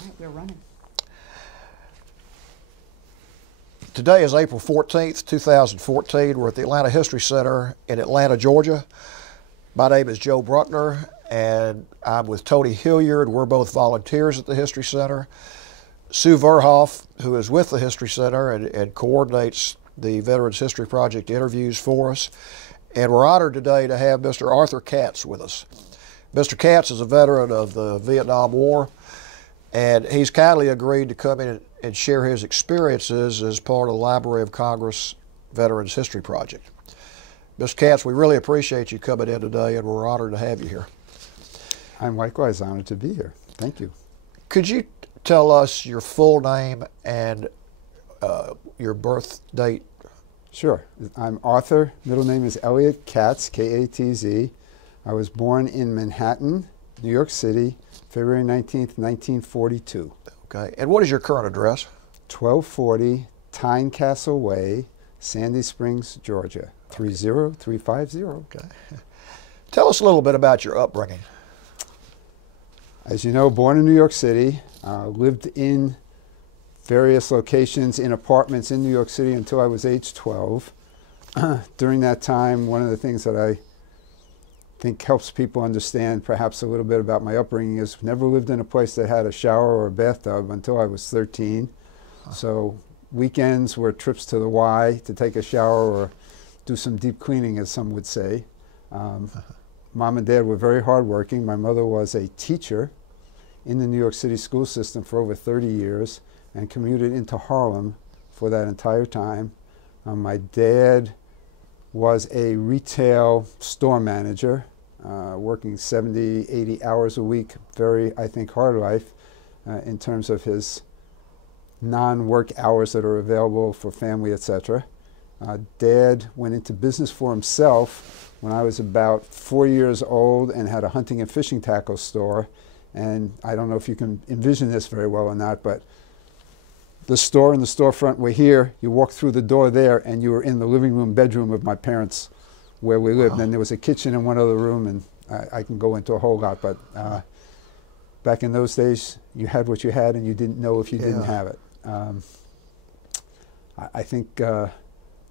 All right, we're running. Today is April 14th, 2014. We're at the Atlanta History Center in Atlanta, Georgia. My name is Joe Bruckner, and I'm with Tony Hilliard. We're both volunteers at the History Center. Sue Verhoff, who is with the History Center and coordinates the Veterans History Project interviews for us. And we're honored today to have Mr. Arthur Katz with us. Mr. Katz is a veteran of the Vietnam War, and he's kindly agreed to come in and share his experiences as part of the Library of Congress Veterans History Project. Mr. Katz, we really appreciate you coming in today, and we're honored to have you here. I'm likewise honored to be here. Thank you. Could you tell us your full name and your birth date? Sure. I'm Arthur. Middle name is Ellliot Katz, K-A-T-Z. I was born in Manhattan, New York City, February 19th, 1942. Okay. And what is your current address? 1240 Tynecastle Way, Sandy Springs, Georgia, 30350. Okay. Tell us a little bit about your upbringing. As you know, born in New York City, lived in various locations in apartments in New York City until I was age 12. During that time, one of the things that I think helps people understand perhaps a little bit about my upbringing is never lived in a place that had a shower or a bathtub until I was 13. So weekends were trips to the Y to take a shower or do some deep cleaning, as some would say. Mom and Dad were very hardworking. My mother was a teacher in the New York City school system for over 30 years and commuted into Harlem for that entire time. My dad was a retail store manager, working 70, 80 hours a week, very, I think, hard life in terms of his non-work hours that are available for family, etc. Dad went into business for himself when I was about 4 years old and had a hunting and fishing tackle store. And I don't know if you can envision this very well or not, but the store and the storefront were here. You walked through the door there, and you were in the living room, bedroom of my parents, where we lived. Wow. And there was a kitchen in one other room, and I can go into a whole lot. But back in those days, you had what you had, and you didn't know if you didn't have it. I think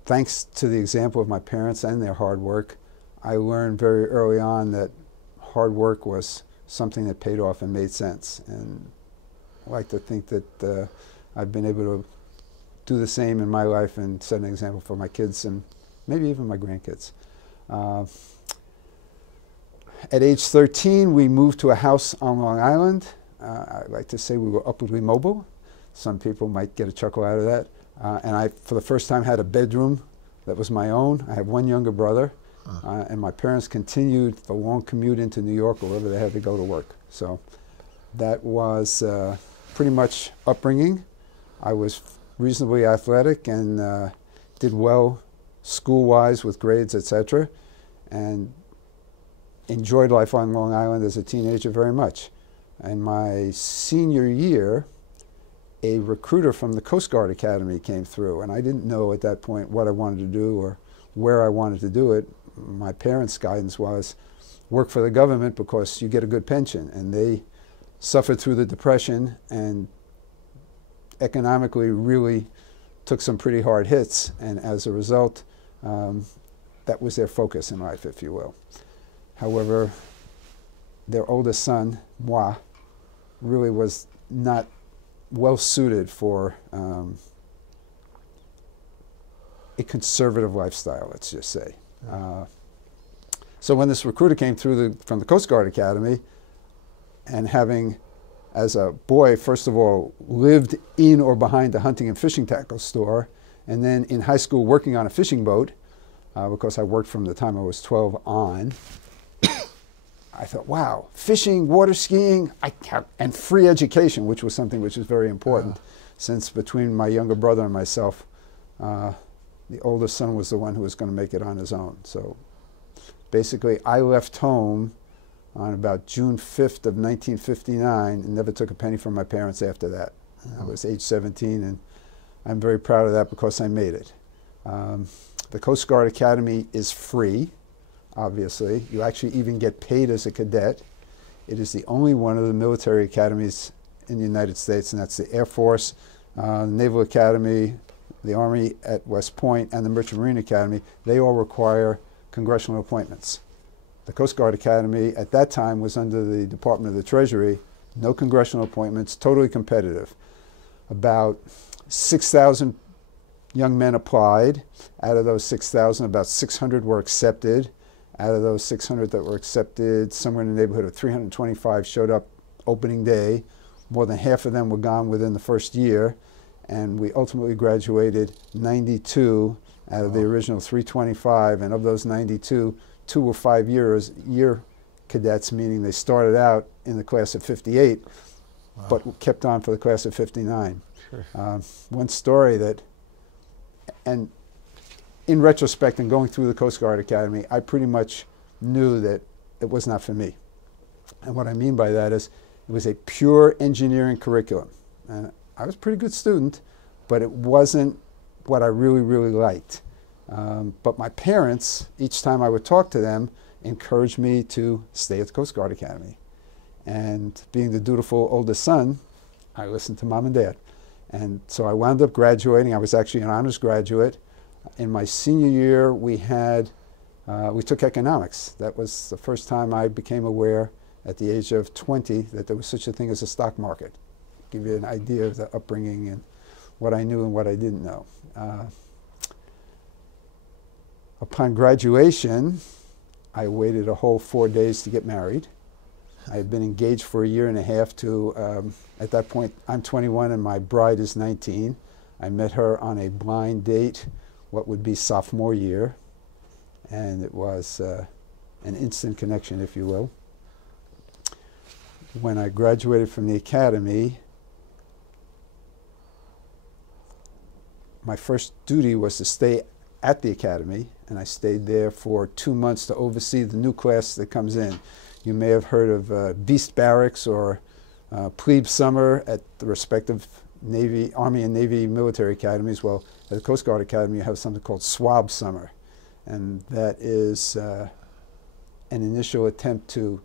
thanks to the example of my parents and their hard work, I learned very early on that hard work was something that paid off and made sense. And I like to think that I've been able to do the same in my life and set an example for my kids and maybe even my grandkids. At age 13, we moved to a house on Long Island. I like to say we were upwardly mobile. Some people might get a chuckle out of that. And I, for the first time, had a bedroom that was my own. I have one younger brother. And my parents continued the long commute into New York or wherever they had to go to work. So that was pretty much upbringing. I was reasonably athletic and did well school-wise with grades, etc., and enjoyed life on Long Island as a teenager very much. In my senior year, a recruiter from the Coast Guard Academy came through, and I didn't know at that point what I wanted to do or where I wanted to do it. My parents' guidance was work for the government because you get a good pension, and they suffered through the Depression and economically really took some pretty hard hits, and as a result that was their focus in life, if you will. However, their oldest son, moi, really was not well suited for a conservative lifestyle, let's just say. So when this recruiter came through from the Coast Guard Academy, and having, as a boy, first of all, lived in or behind a hunting and fishing tackle store, and then in high school working on a fishing boat, because I worked from the time I was 12 on, I thought, wow, fishing, water skiing, and free education, which was something which was very important, since between my younger brother and myself, the oldest son was the one who was going to make it on his own. So basically, I left home on about June 5th of 1959 and never took a penny from my parents after that. I was age 17, and I'm very proud of that because I made it. The Coast Guard Academy is free, obviously. You actually even get paid as a cadet. It is the only one of the military academies in the United States, and that's the Air Force, Naval Academy, the Army at West Point, and the Merchant Marine Academy. They all require congressional appointments. The Coast Guard Academy at that time was under the Department of the Treasury, no congressional appointments, totally competitive. About 6,000 young men applied. Out of those 6,000, about 600 were accepted. Out of those 600 that were accepted, somewhere in the neighborhood of 325 showed up opening day. More than half of them were gone within the first year, and we ultimately graduated 92 out of the original 325, and of those 92, 2 were 5-year cadets, meaning they started out in the class of 58, but kept on for the class of 59. Sure. One story that, and in retrospect and going through the Coast Guard Academy, I pretty much knew that it was not for me. And what I mean by that is it was a pure engineering curriculum. And I was a pretty good student, but it wasn't what I really, really liked. But my parents, each time I would talk to them, encouraged me to stay at the Coast Guard Academy. And being the dutiful oldest son, I listened to Mom and Dad. And so I wound up graduating. I was actually an honors graduate. In my senior year, we took economics. That was the first time I became aware at the age of 20 that there was such a thing as a stock market. Give you an idea of the upbringing and what I knew and what I didn't know. Upon graduation, I waited a whole 4 days to get married. I had been engaged for 1.5 years to, at that point, I'm 21 and my bride is 19. I met her on a blind date, what would be sophomore year, and it was an instant connection, if you will. When I graduated from the academy, my first duty was to stay at the academy, and I stayed there for 2 months to oversee the new class that comes in. You may have heard of Beast Barracks or Plebe Summer at the respective Navy, Army and Navy military academies. Well, at the Coast Guard Academy, you have something called Swab Summer, and that is an initial attempt to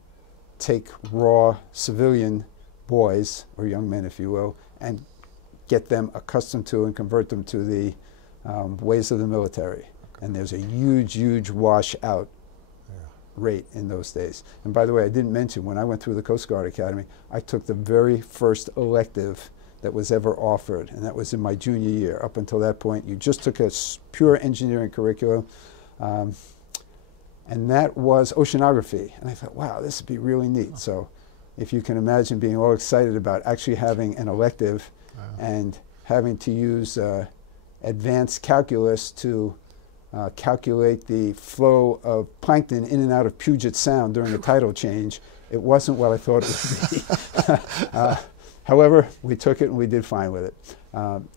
take raw civilian boys, or young men, if you will, and get them accustomed to and convert them to the ways of the military. Okay. And there's a huge, huge washout rate in those days. And by the way, I didn't mention, when I went through the Coast Guard Academy, I took the very first elective that was ever offered, and that was in my junior year. Up until that point, you just took a pure engineering curriculum, and that was oceanography. And I thought, wow, this would be really neat. So if you can imagine being all excited about actually having an elective and having to use advanced calculus to calculate the flow of plankton in and out of Puget Sound during a tidal change, it wasn't what I thought it would be. However, we took it and we did fine with it.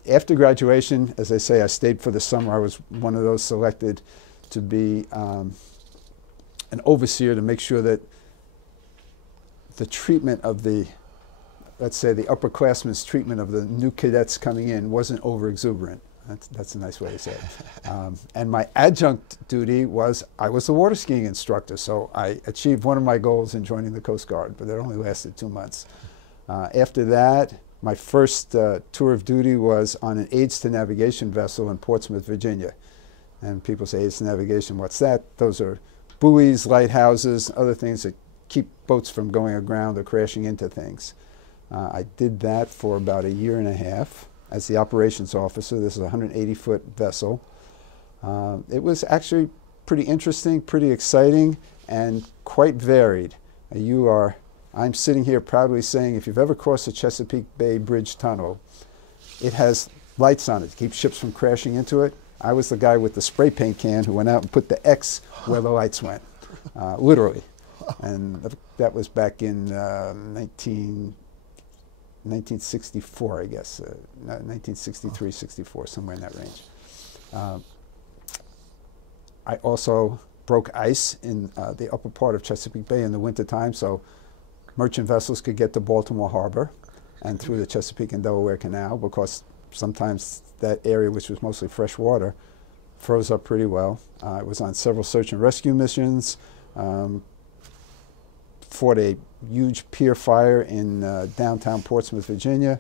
After graduation, as I say, I stayed for the summer. I was one of those selected to be an overseer to make sure that the treatment of the, let's say, the upperclassmen's treatment of the new cadets coming in wasn't over-exuberant. That's a nice way to say it. And my adjunct duty was, I was the water skiing instructor, so I achieved one of my goals in joining the Coast Guard, but it only lasted 2 months. After that, my first tour of duty was on an aids to navigation vessel in Portsmouth, Virginia. And people say, aids to navigation, what's that? Those are buoys, lighthouses, other things that keep boats from going aground or crashing into things. I did that for about 1.5 years as the operations officer. This is a 180-foot vessel. It was actually pretty interesting, pretty exciting, and quite varied. I'm sitting here proudly saying, if you've ever crossed the Chesapeake Bay Bridge Tunnel, it has lights on it to keep ships from crashing into it. I was the guy with the spray paint can who went out and put the X where the lights went, literally. And that was back in 1964, I guess, 1963, 64, somewhere in that range. I also broke ice in the upper part of Chesapeake Bay in the wintertime, so merchant vessels could get to Baltimore Harbor and through the Chesapeake and Delaware Canal, because sometimes that area, which was mostly fresh water, froze up pretty well. I was on several search and rescue missions, fought a huge pier fire in downtown Portsmouth, Virginia.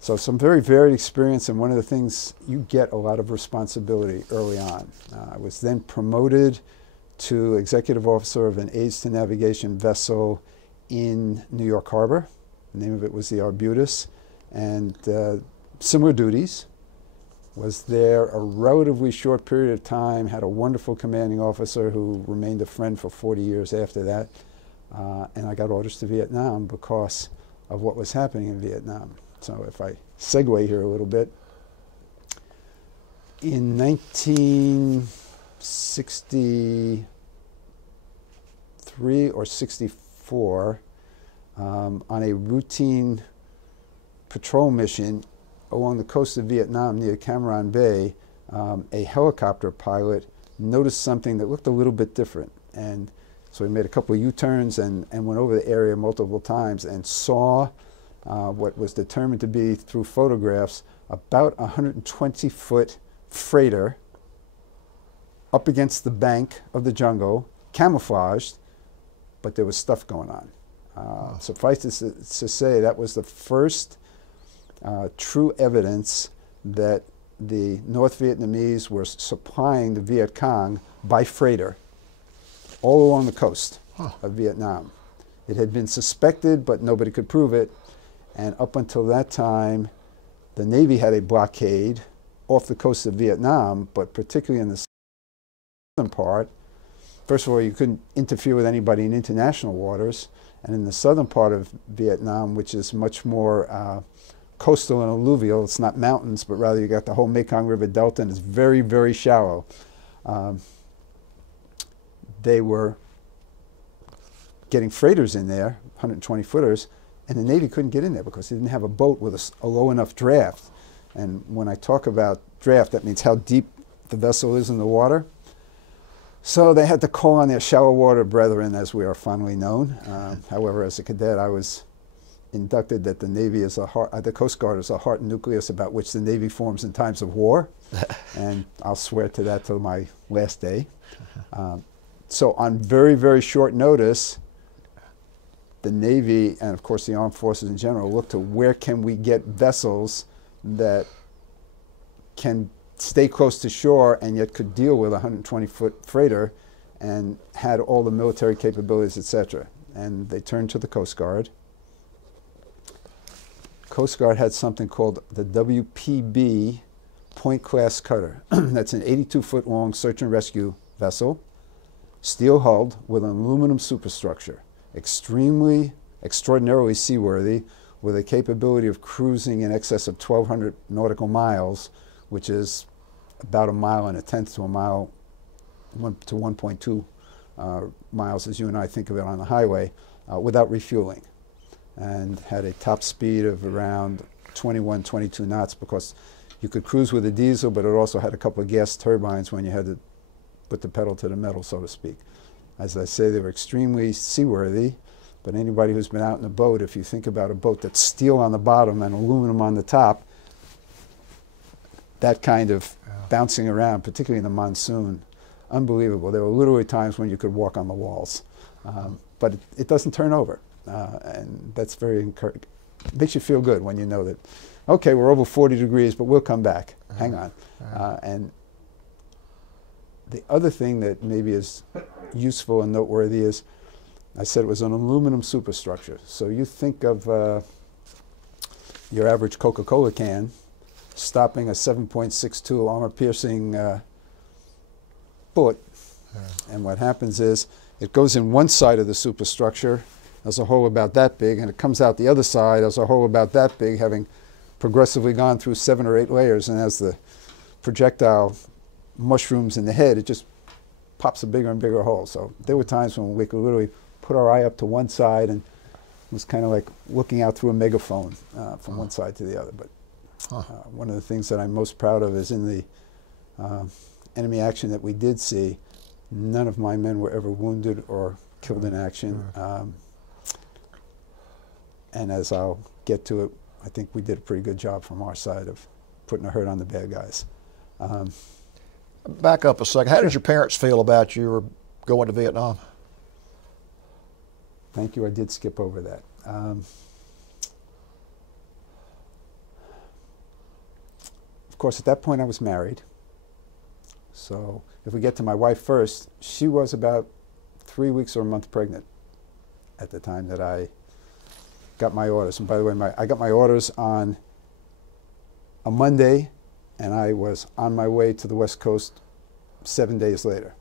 So some very varied experience, and one of the things, you get a lot of responsibility early on. I was then promoted to executive officer of an aids to navigation vessel in New York Harbor. The name of it was the Arbutus, and similar duties. Was there a relatively short period of time, had a wonderful commanding officer who remained a friend for 40 years after that, and I got orders to Vietnam because of what was happening in Vietnam. So if I segue here a little bit, in 1963 or 64, on a routine patrol mission along the coast of Vietnam near Cam Ranh Bay, a helicopter pilot noticed something that looked a little bit different. And so he made a couple of U-turns and went over the area multiple times and saw what was determined to be, through photographs, about a 120-foot freighter up against the bank of the jungle, camouflaged, but there was stuff going on. Suffice it to say, that was the first true evidence that the North Vietnamese were supplying the Viet Cong by freighter all along the coast of Vietnam. It had been suspected, but nobody could prove it. And up until that time, the Navy had a blockade off the coast of Vietnam, but particularly in the southern part. First of all, you couldn't interfere with anybody in international waters. And in the southern part of Vietnam, which is much more coastal and alluvial, it's not mountains, but rather you got the whole Mekong River Delta, and it's very, very shallow. They were getting freighters in there, 120-footers, and the Navy couldn't get in there because they didn't have a boat with a low enough draft. And when I talk about draft, that means how deep the vessel is in the water. So they had to call on their shallow water brethren, as we are fondly known. However, as a cadet, I was inducted that the Navy is the Coast Guard is a heart and nucleus about which the Navy forms in times of war, and I'll swear to that till my last day. So on very, very short notice, the Navy and of course the armed forces in general looked to where can we get vessels that can stay close to shore and yet could deal with a 120-foot freighter and had all the military capabilities, etc. And they turned to the Coast Guard. Coast Guard had something called the WPB Point Class Cutter. That's an 82-foot long search and rescue vessel, steel-hulled with an aluminum superstructure, extraordinarily seaworthy, with a capability of cruising in excess of 1,200 nautical miles, which is about 1.1 miles to a mile, 1 to 1.2 miles, as you and I think of it on the highway, without refueling, and had a top speed of around 21, 22 knots, because you could cruise with a diesel, but it also had a couple of gas turbines when you had to put the pedal to the metal, so to speak. As I say, they were extremely seaworthy, but anybody who's been out in a boat, if you think about a boat that's steel on the bottom and aluminum on the top, that kind of bouncing around, particularly in the monsoon, unbelievable. There were literally times when you could walk on the walls. But it doesn't turn over, and that's very encouraging. It makes you feel good when you know that, okay, we're over 40 degrees, but we'll come back. Hang on. And the other thing that maybe is useful and noteworthy is, I said it was an aluminum superstructure. So you think of your average Coca-Cola can stopping a 7.62 armor-piercing bullet. And what happens is it goes in one side of the superstructure as a hole about that big, and it comes out the other side as a hole about that big, having progressively gone through 7 or 8 layers. And as the projectile mushrooms in the head, it just pops a bigger and bigger hole. So there were times when we could literally put our eye up to one side, and it was kind of like looking out through a megaphone from one side to the other. But one of the things that I'm most proud of is in the enemy action that we did see, none of my men were ever wounded or killed in action. And as I'll get to it, I think we did a pretty good job from our side of putting a hurt on the bad guys. Back up a second. How did your parents feel about you going to Vietnam? Thank you. I did skip over that. Of course, at that point, I was married. So if we get to my wife first, she was about 3 weeks or a month pregnant at the time that I got my orders. And by the way, I got my orders on a Monday, and I was on my way to the West Coast 7 days later.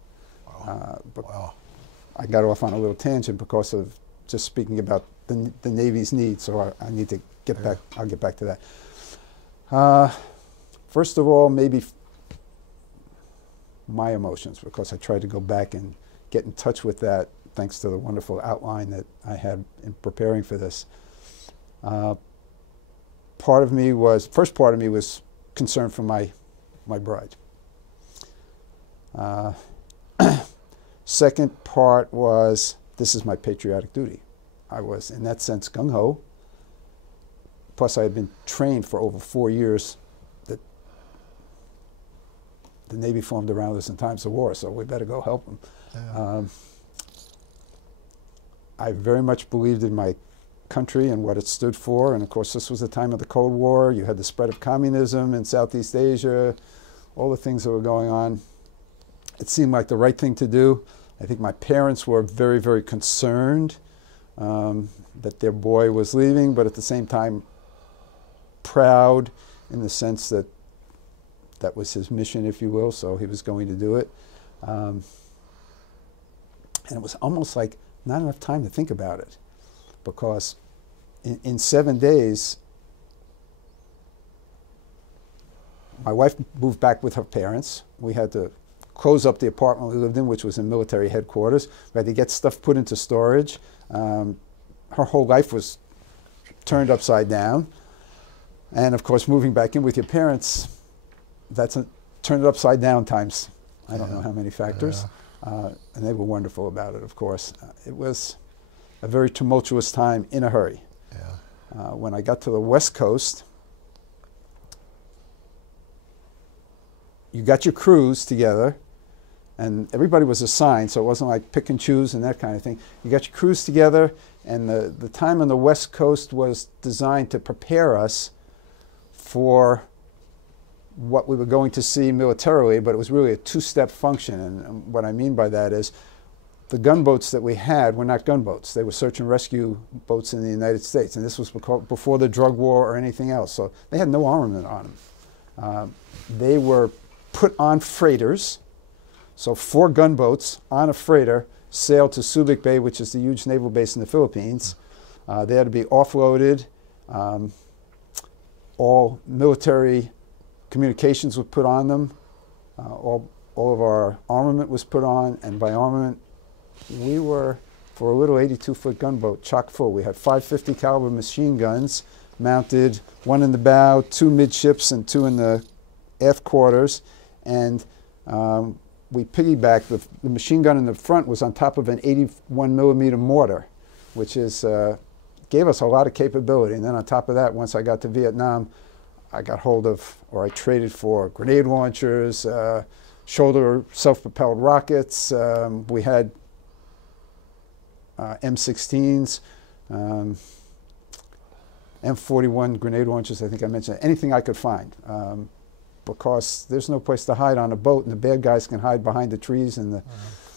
Wow. But Wow. I got off on a little tangent because of just speaking about the Navy's needs, so I need to get back. I'll get back to that. First of all, maybe my emotions, because I tried to go back and get in touch with that thanks to the wonderful outline that I had in preparing for this. First part of me was concern for my bride. Second part was, this is my patriotic duty. I was, in that sense, gung-ho. Plus, I had been trained for over 4 years that the Navy formed around us in times of war, so we better go help them. Yeah. I very much believed in my country and what it stood for, and of course this was the time of the Cold War. You had the spread of communism in Southeast Asia, all the things that were going on. It seemed like the right thing to do. I think my parents were very, very concerned that their boy was leaving, but at the same time proud in the sense that that was his mission, if you will, so he was going to do it. And it was almost like not enough time to think about it, because in 7 days, my wife moved back with her parents. We had to close up the apartment we lived in, which was in military headquarters. We had to get stuff put into storage. Her whole life was turned upside down. And of course, moving back in with your parents, that's turn it upside down times I don't know how many factors. And they were wonderful about it, of course. It was a very tumultuous time in a hurry. When I got to the West Coast, you got your crews together, and everybody was assigned, so it wasn't like pick and choose and that kind of thing. You got your crews together, and the time on the West Coast was designed to prepare us for what we were going to see militarily, but it was really a two-step function. And what I mean by that is the gunboats that we had were not gunboats. They were search and rescue boats in the United States, and this was before the drug war or anything else, so they had no armament on them. They were put on freighters, so 4 gunboats on a freighter sailed to Subic Bay, which is the huge naval base in the Philippines. They had to be offloaded. All military communications were put on them. All of our armament was put on, and by armament, we were, for a little 82-foot gunboat, chock full. We had 550 caliber machine guns mounted, 1 in the bow, 2 midships, and 2 in the aft quarters, and we piggybacked. The machine gun in the front was on top of an 81 millimeter mortar, which is gave us a lot of capability. And then on top of that, once I got to Vietnam, I got hold of, or I traded for, grenade launchers, shoulder self-propelled rockets. We had M16s, M41 grenade launchers, I think I mentioned, anything I could find. Because there's no place to hide on a boat, and the bad guys can hide behind the trees and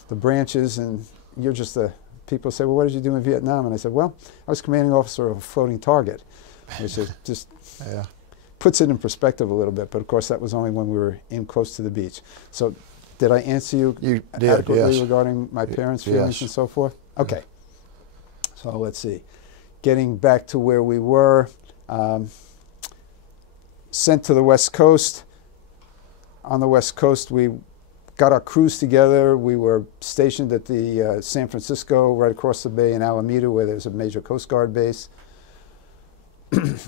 the branches, and you're just the, people say, well, what did you do in Vietnam? And I said, well, I was commanding officer of a floating target, which is just puts it in perspective a little bit, but of course that was only when we were in close to the beach. So did I answer you adequately regarding my parents' feelings and so forth? Okay. So let's see. Getting back to where we were, sent to the West Coast. On the West Coast, we got our crews together. We were stationed at the San Francisco, right across the bay in Alameda, where there's a major Coast Guard base.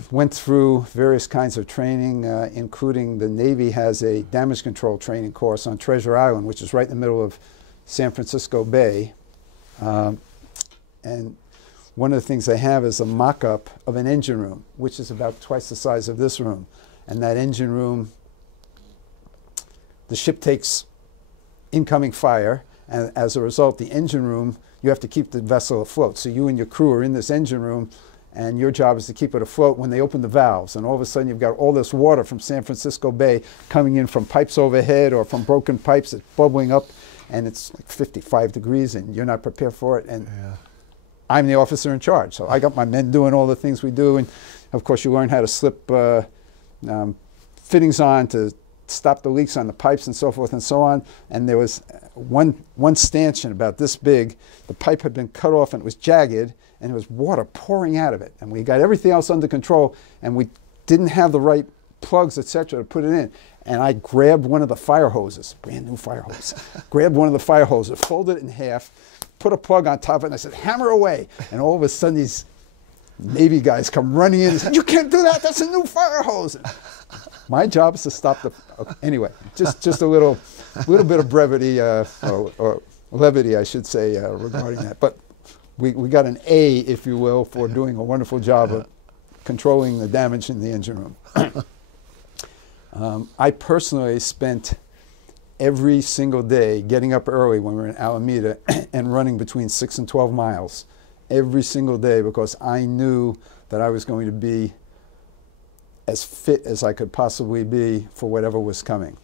Went through various kinds of training, including the Navy has a damage control training course on Treasure Island, which is right in the middle of San Francisco Bay. And one of the things they have is a mock-up of an engine room, which is about twice the size of this room. And that engine room, the ship takes incoming fire, and as a result, the engine room you have to keep the vessel afloat. So you and your crew are in this engine room, and your job is to keep it afloat when they open the valves. And all of a sudden, you've got all this water from San Francisco Bay coming in from pipes overhead or from broken pipes that's bubbling up, and it's like 55 degrees, and you're not prepared for it. And I'm the officer in charge. So I got my men doing all the things we do. And, of course, you learn how to slip fittings on to stop the leaks on the pipes and so forth and so on. And there was one stanchion about this big. The pipe had been cut off, and it was jagged, and there was water pouring out of it. And we got everything else under control, and we didn't have the right plugs, etc., to put it in. And I grabbed one of the fire hoses, brand new fire hose, grabbed one of the fire hoses, folded it in half, put a plug on top of it, and I said, hammer away. And all of a sudden, these Navy guys come running in and say, you can't do that, that's a new fire hose. And my job is to stop the, anyway, just a little bit of brevity, or levity, I should say, regarding that. But we got an A, if you will, for doing a wonderful job of controlling the damage in the engine room. I personally spent every single day getting up early when we were in Alameda and running between 6 and 12 miles every single day, because I knew that I was going to be as fit as I could possibly be for whatever was coming.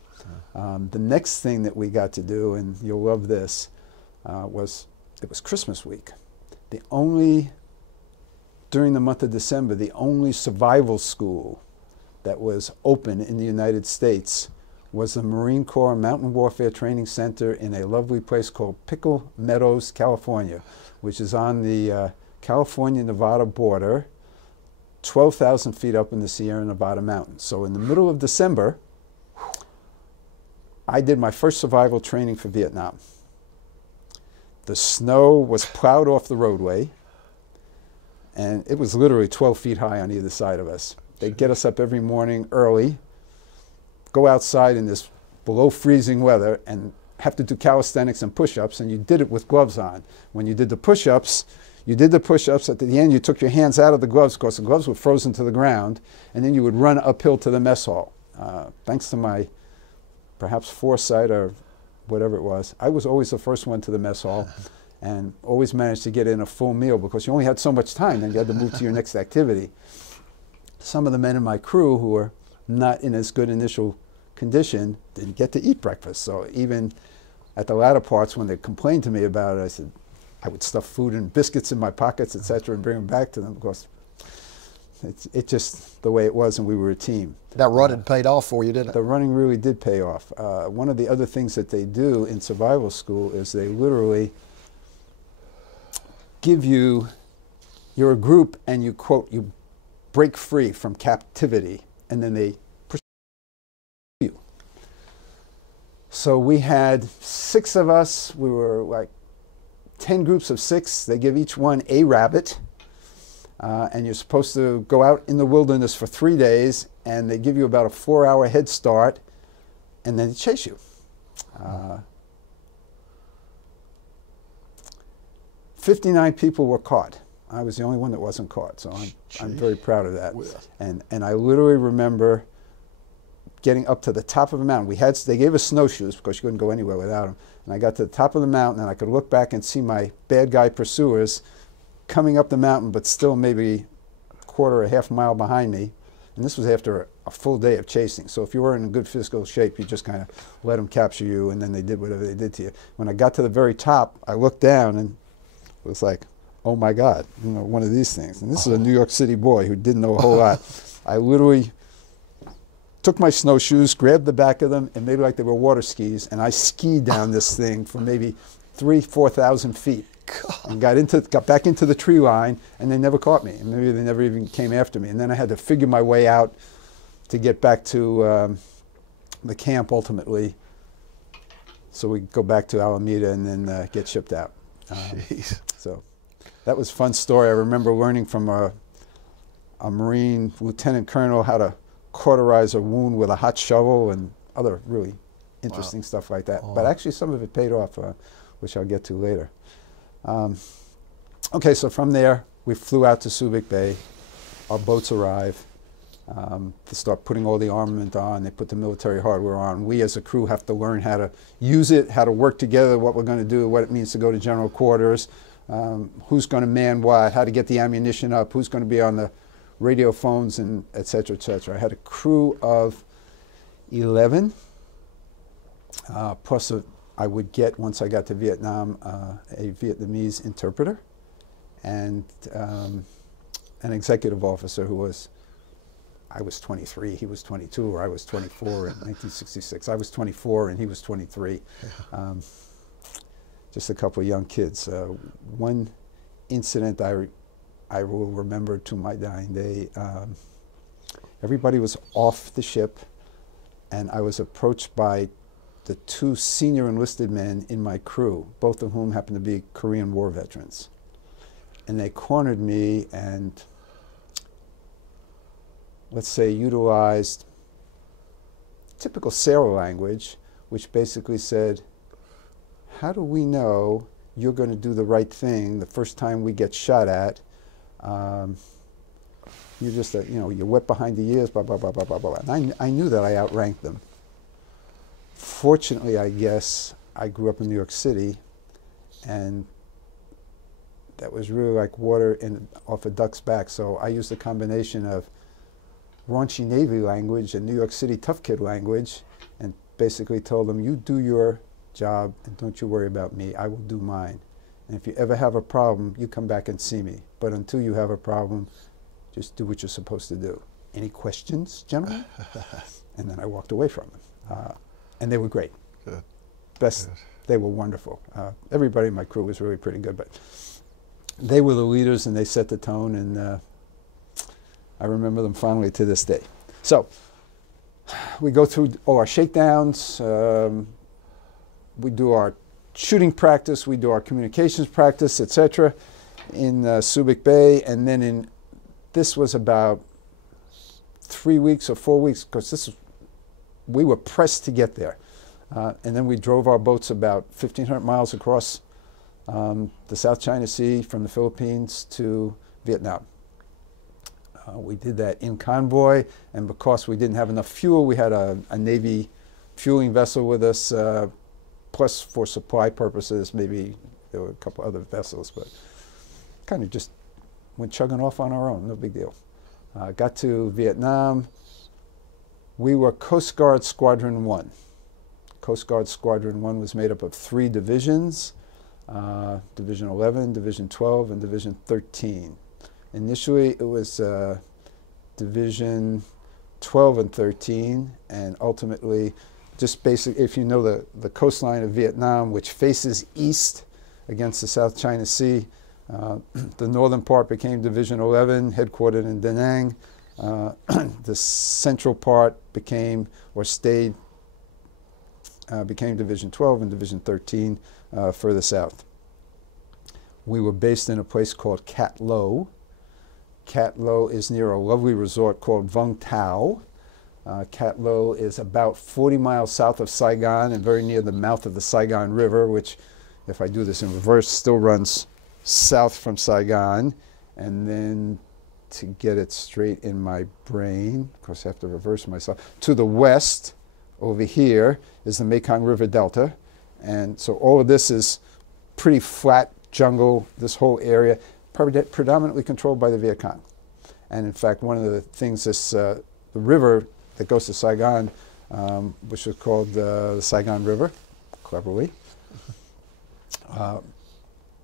The next thing that we got to do, and you'll love this, it was Christmas week. During the month of December, the only survival school that was open in the United States was the Marine Corps Mountain Warfare Training Center in a lovely place called Pickle Meadows, California, which is on the California-Nevada border, 12,000 feet up in the Sierra Nevada mountains. So in the middle of December, I did my first survival training for Vietnam. The snow was plowed off the roadway, and it was literally 12 feet high on either side of us. They'd get us up every morning early, go outside in this below freezing weather, and have to do calisthenics and push-ups, and you did it with gloves on. When you did the push-ups, at the end you took your hands out of the gloves because the gloves were frozen to the ground, and then you would run uphill to the mess hall. Thanks to my perhaps foresight or whatever it was, I was always the first one to the mess hall and always managed to get in a full meal because you only had so much time, then you had to move to your next activity. Some of the men in my crew who were not in as good initial condition didn't get to eat breakfast. So even at the latter parts, when they complained to me about it, I said I would stuff food and biscuits in my pockets, etc., and bring them back to them because it's just the way it was, and we were a team. That running paid off for you, didn't it? The running really did pay off. One of the other things that they do in survival school is they literally give you, you're a group, and you, quote, you break free from captivity, and then they pursue you. So we had 6 of us. We were like 10 groups of 6. They give each one a rabbit, and you're supposed to go out in the wilderness for 3 days, and they give you about a 4-hour head start, and then they chase you. 59 people were caught. I was the only one that wasn't caught, so I'm very proud of that. And I literally remember getting up to the top of a mountain. They gave us snowshoes because you couldn't go anywhere without them. And I got to the top of the mountain, and I could look back and see my bad guy pursuers coming up the mountain, but still maybe a quarter or a half mile behind me. And this was after a full day of chasing. So if you weren't in good physical shape, you just kind of let them capture you, and then they did whatever they did to you. When I got to the very top, I looked down, and it was like, oh my God, you know, one of these things. And this is a New York City boy who didn't know a whole lot. I literally took my snowshoes, grabbed the back of them, and made it like they were water skis, and I skied down this thing for maybe 3,000–4,000 feet. And got back into the tree line, and they never caught me. And maybe they never even came after me. And then I had to figure my way out to get back to the camp ultimately. So we go back to Alameda and then get shipped out. So that was a fun story. I remember learning from a Marine lieutenant colonel how to cauterize a wound with a hot shovel and other really interesting stuff like that. But actually some of it paid off, which I'll get to later. Okay, so from there, we flew out to Subic Bay. Our boats arrive. to start putting all the armament on. They put the military hardware on. We as a crew have to learn how to use it, how to work together, what we're going to do, what it means to go to general quarters, who's going to man what, how to get the ammunition up, who's going to be on the radio phones, and et cetera, et cetera. I had a crew of 11, plus I would get, once I got to Vietnam, a Vietnamese interpreter and an executive officer who was, I was 23, he was 22, or I was 24 in 1966. I was 24 and he was 23. Just a couple of young kids. One incident I will remember to my dying day. Everybody was off the ship, and I was approached by the 2 senior enlisted men in my crew, both of whom happened to be Korean War veterans. And they cornered me and, let's say, utilized typical sailor language, which basically said, how do we know you're going to do the right thing the first time we get shot at? You're just, you're wet behind the ears, blah, blah, blah, blah, blah, blah. And I knew that I outranked them. Fortunately, I guess, I grew up in New York City, and that was really like water off a duck's back. So I used a combination of raunchy Navy language and New York City tough kid language, and basically told them, you do your job and don't you worry about me, I will do mine. And if you ever have a problem, you come back and see me. But until you have a problem, just do what you're supposed to do. Any questions, gentlemen? And then I walked away from them. And they were great. Good. Best, good. They were wonderful. Everybody in my crew was really pretty good, but they were the leaders and they set the tone, and I remember them fondly to this day. So we go through all our shakedowns. We do our shooting practice, we do our communications practice, etc. in Subic Bay, and then this was about 3 weeks or 4 weeks, because we were pressed to get there. And then we drove our boats about 1,500 miles across the South China Sea from the Philippines to Vietnam. We did that in convoy, and because we didn't have enough fuel, we had a Navy fueling vessel with us, plus for supply purposes, maybe there were a couple other vessels, but kind of just went chugging off on our own, no big deal. Got to Vietnam. We were Coast Guard Squadron 1. Coast Guard Squadron 1 was made up of 3 divisions, Division 11, Division 12, and Division 13. Initially, it was Division 12 and 13, and ultimately, just basically, if you know the coastline of Vietnam, which faces east against the South China Sea, the northern part became Division 11, headquartered in Da Nang. The central part became, or stayed, became Division 12 and Division 13 further south. We were based in a place called Cat Lo. Cat Lo is near a lovely resort called Vung Tau. Cat Lo is about 40 miles south of Saigon and very near the mouth of the Saigon River, which, if I do this in reverse, still runs south from Saigon. And then, to get it straight in my brain, of course I have to reverse myself, to the west, over here, is the Mekong River Delta. And so all of this is pretty flat jungle, this whole area, predominantly controlled by the Vietcong. And in fact, one of the things, the river that goes to Saigon, which is called the Saigon River, cleverly,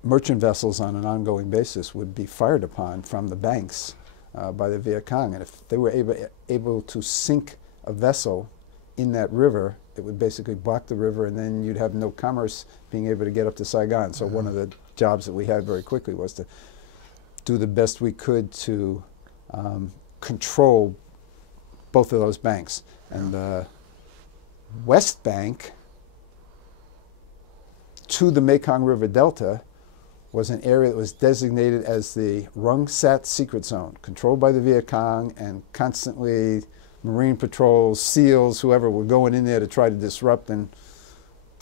merchant vessels on an ongoing basis would be fired upon from the banks by the Vietcong. And if they were able to sink a vessel in that river, it would basically block the river, and then you'd have no commerce being able to get up to Saigon. So one of the jobs that we had very quickly was to do the best we could to control both of those banks. And the west bank to the Mekong River Delta was an area that was designated as the Rung Sat Secret Zone, controlled by the Vietcong, and constantly Marine patrols, SEALs, whoever were going in there to try to disrupt, and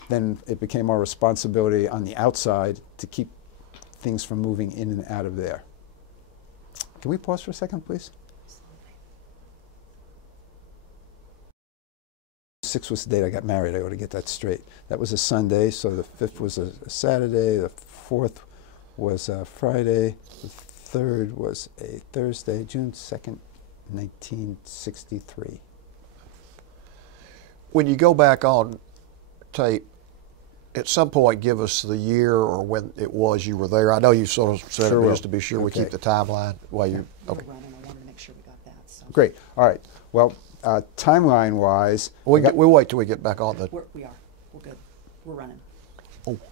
then it became our responsibility on the outside to keep things from moving in and out of there. Can we pause for a second, please? 6th was the date I got married. I ought to get that straight. That was a Sunday, so the 5th was a Saturday. The 4th was a Friday. The 3rd was a Thursday, June 2nd, 1963. When you go back on tape, at some point give us the year or when it was you were there. I know you sort of said Sure it will. just to be sure we Okay. keep the timeline while you. Okay. We're running. I wanted to make sure we got that. So. Great. All right. Well, timeline-wise, We'll wait till we get back on the. We are. We're good. We're running.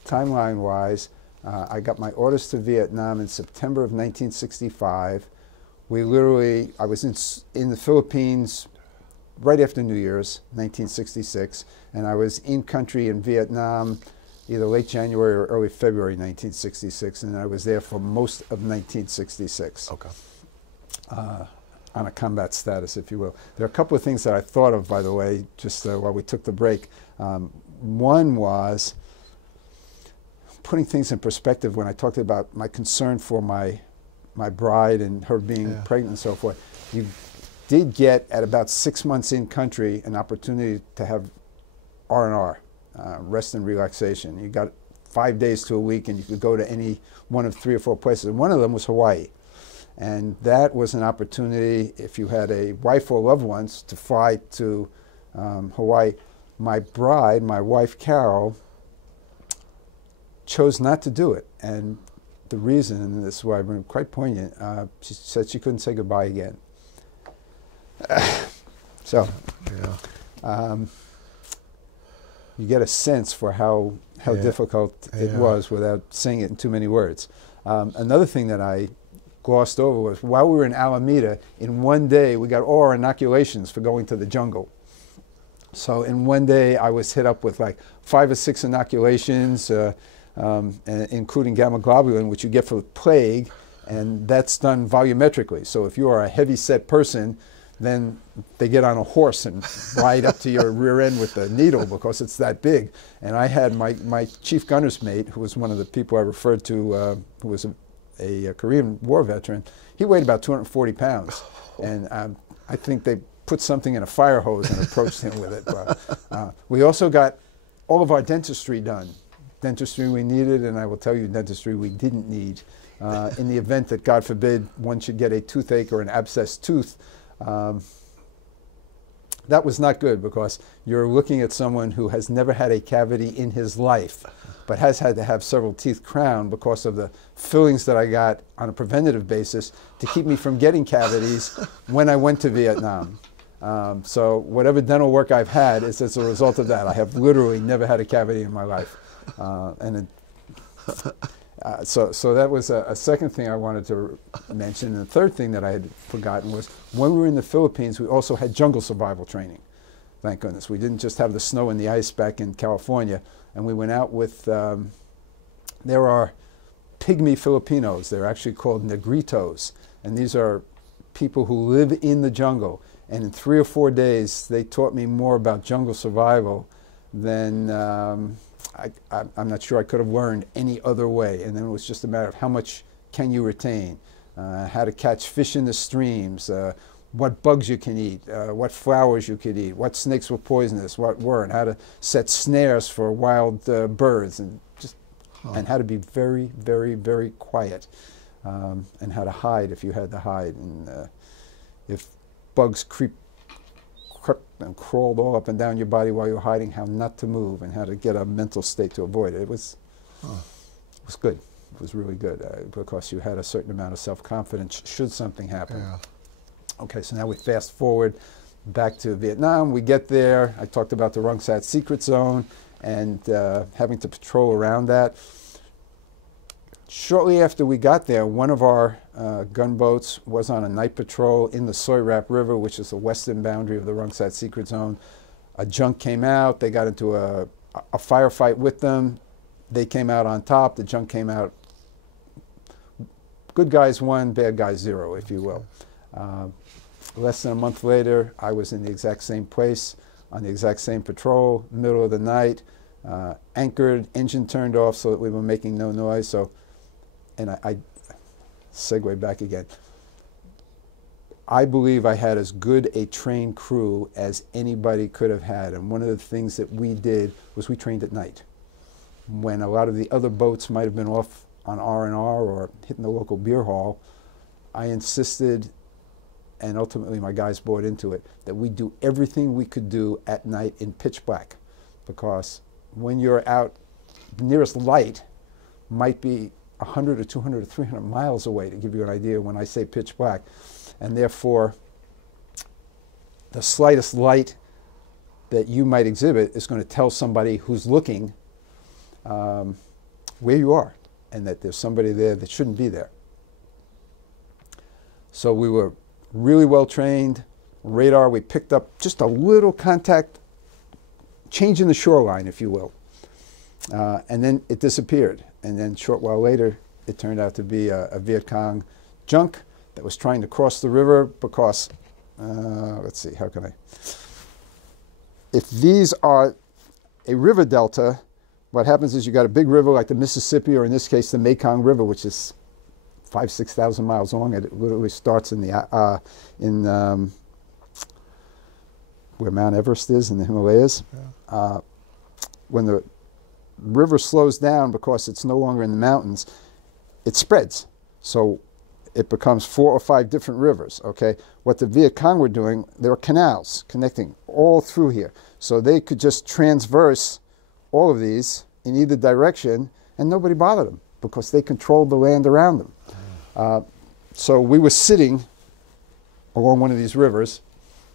timeline-wise, I got my orders to Vietnam in September of 1965. I was in the Philippines right after New Year's, 1966, and I was in country in Vietnam either late January or early February 1966, and I was there for most of 1966. Okay. On a combat status, if you will. There are a couple of things that I thought of, by the way, just while we took the break. One was putting things in perspective when I talked about my concern for my bride and her being pregnant and so forth. You did get, at about 6 months in country, an opportunity to have R&R, rest and relaxation. You got 5 days to a week, and you could go to any one of 3 or 4 places. And one of them was Hawaii. And that was an opportunity, if you had a wife or loved ones, to fly to Hawaii. My bride, my wife Carol, chose not to do it. And the reason, and this is why I'm quite poignant, she said she couldn't say goodbye again. So, you get a sense for how difficult it was without saying it in too many words. Another thing that I glossed over was while we were in Alameda, in one day we got all our inoculations for going to the jungle. So in one day I was hit up with like 5 or 6 inoculations, including gamma globulin, which you get for the plague, and that's done volumetrically. So if you are a heavy set person, then they get on a horse and ride up to your rear end with the needle because it's that big. And I had my chief gunner's mate, who was one of the people I referred to, who was a Korean War veteran. He weighed about 240 pounds. And I think they put something in a fire hose and approached him with it. But, we also got all of our dentistry done. Dentistry we needed, and I will tell you dentistry we didn't need. In the event that, God forbid, one should get a toothache or an abscessed tooth, that was not good because you're looking at someone who has never had a cavity in his life, but has had to have several teeth crowned because of the fillings that I got on a preventative basis to keep me from getting cavities when I went to Vietnam. So whatever dental work I've had is as a result of that. I have literally never had a cavity in my life. So that was a second thing I wanted to mention. And the third thing that I had forgotten was when we were in the Philippines, we also had jungle survival training. Thank goodness. We didn't just have the snow and the ice back in California. And we went out with, there are pygmy Filipinos. They're actually called negritos. And these are people who live in the jungle. And in 3 or 4 days, they taught me more about jungle survival than I'm not sure I could have learned any other way. And then it was just a matter of how much can you retain, how to catch fish in the streams, what bugs you can eat, what flowers you could eat, what snakes were poisonous, what weren't, how to set snares for wild birds, and just and how to be very, very, very quiet, and how to hide if you had to hide, and if bugs crept and crawled all up and down your body while you were hiding, how not to move and how to get a mental state to avoid it. It was good. It was really good because you had a certain amount of self-confidence should something happen. Yeah. Okay, so now we fast forward back to Vietnam. We get there. I talked about the Rung Sat secret zone and having to patrol around that. Shortly after we got there, one of our gunboats was on a night patrol in the Soi Rap River, which is the western boundary of the Rung Sat secret zone. A junk came out. They got into a firefight with them. They came out on top. The junk came out. Good guys 1, bad guys 0, if you will. Less than a month later, I was in the exact same place, on the exact same patrol, middle of the night, anchored, engine turned off so that we were making no noise. So, and I segue back again. I believe I had as good a trained crew as anybody could have had. And one of the things that we did was we trained at night. When a lot of the other boats might have been off on R&R or hitting the local beer hall, I insisted, and ultimately my guys bought into it, that we do everything we could do at night in pitch black. Because when you're out, the nearest light might be 100 or 200 or 300 miles away, to give you an idea when I say pitch black. And therefore, the slightest light that you might exhibit is going to tell somebody who's looking where you are, and that there's somebody there that shouldn't be there. So we were really well trained. Radar, we picked up just a little contact, change in the shoreline, if you will. And then it disappeared. And then a short while later, it turned out to be a Vietcong junk that was trying to cross the river because, let's see, how can I? If these are a river delta, what happens is you got a big river like the Mississippi, or in this case, the Mekong River, which is 5,000 to 6,000 miles long. It literally starts in the where Mount Everest is in the Himalayas. Yeah. When the river slows down because it's no longer in the mountains, it spreads. So it becomes 4 or 5 different rivers, okay? What the Vietcong were doing, there were canals connecting all through here. So they could just transverse all of these in either direction, and nobody bothered them because they controlled the land around them. So we were sitting along one of these rivers.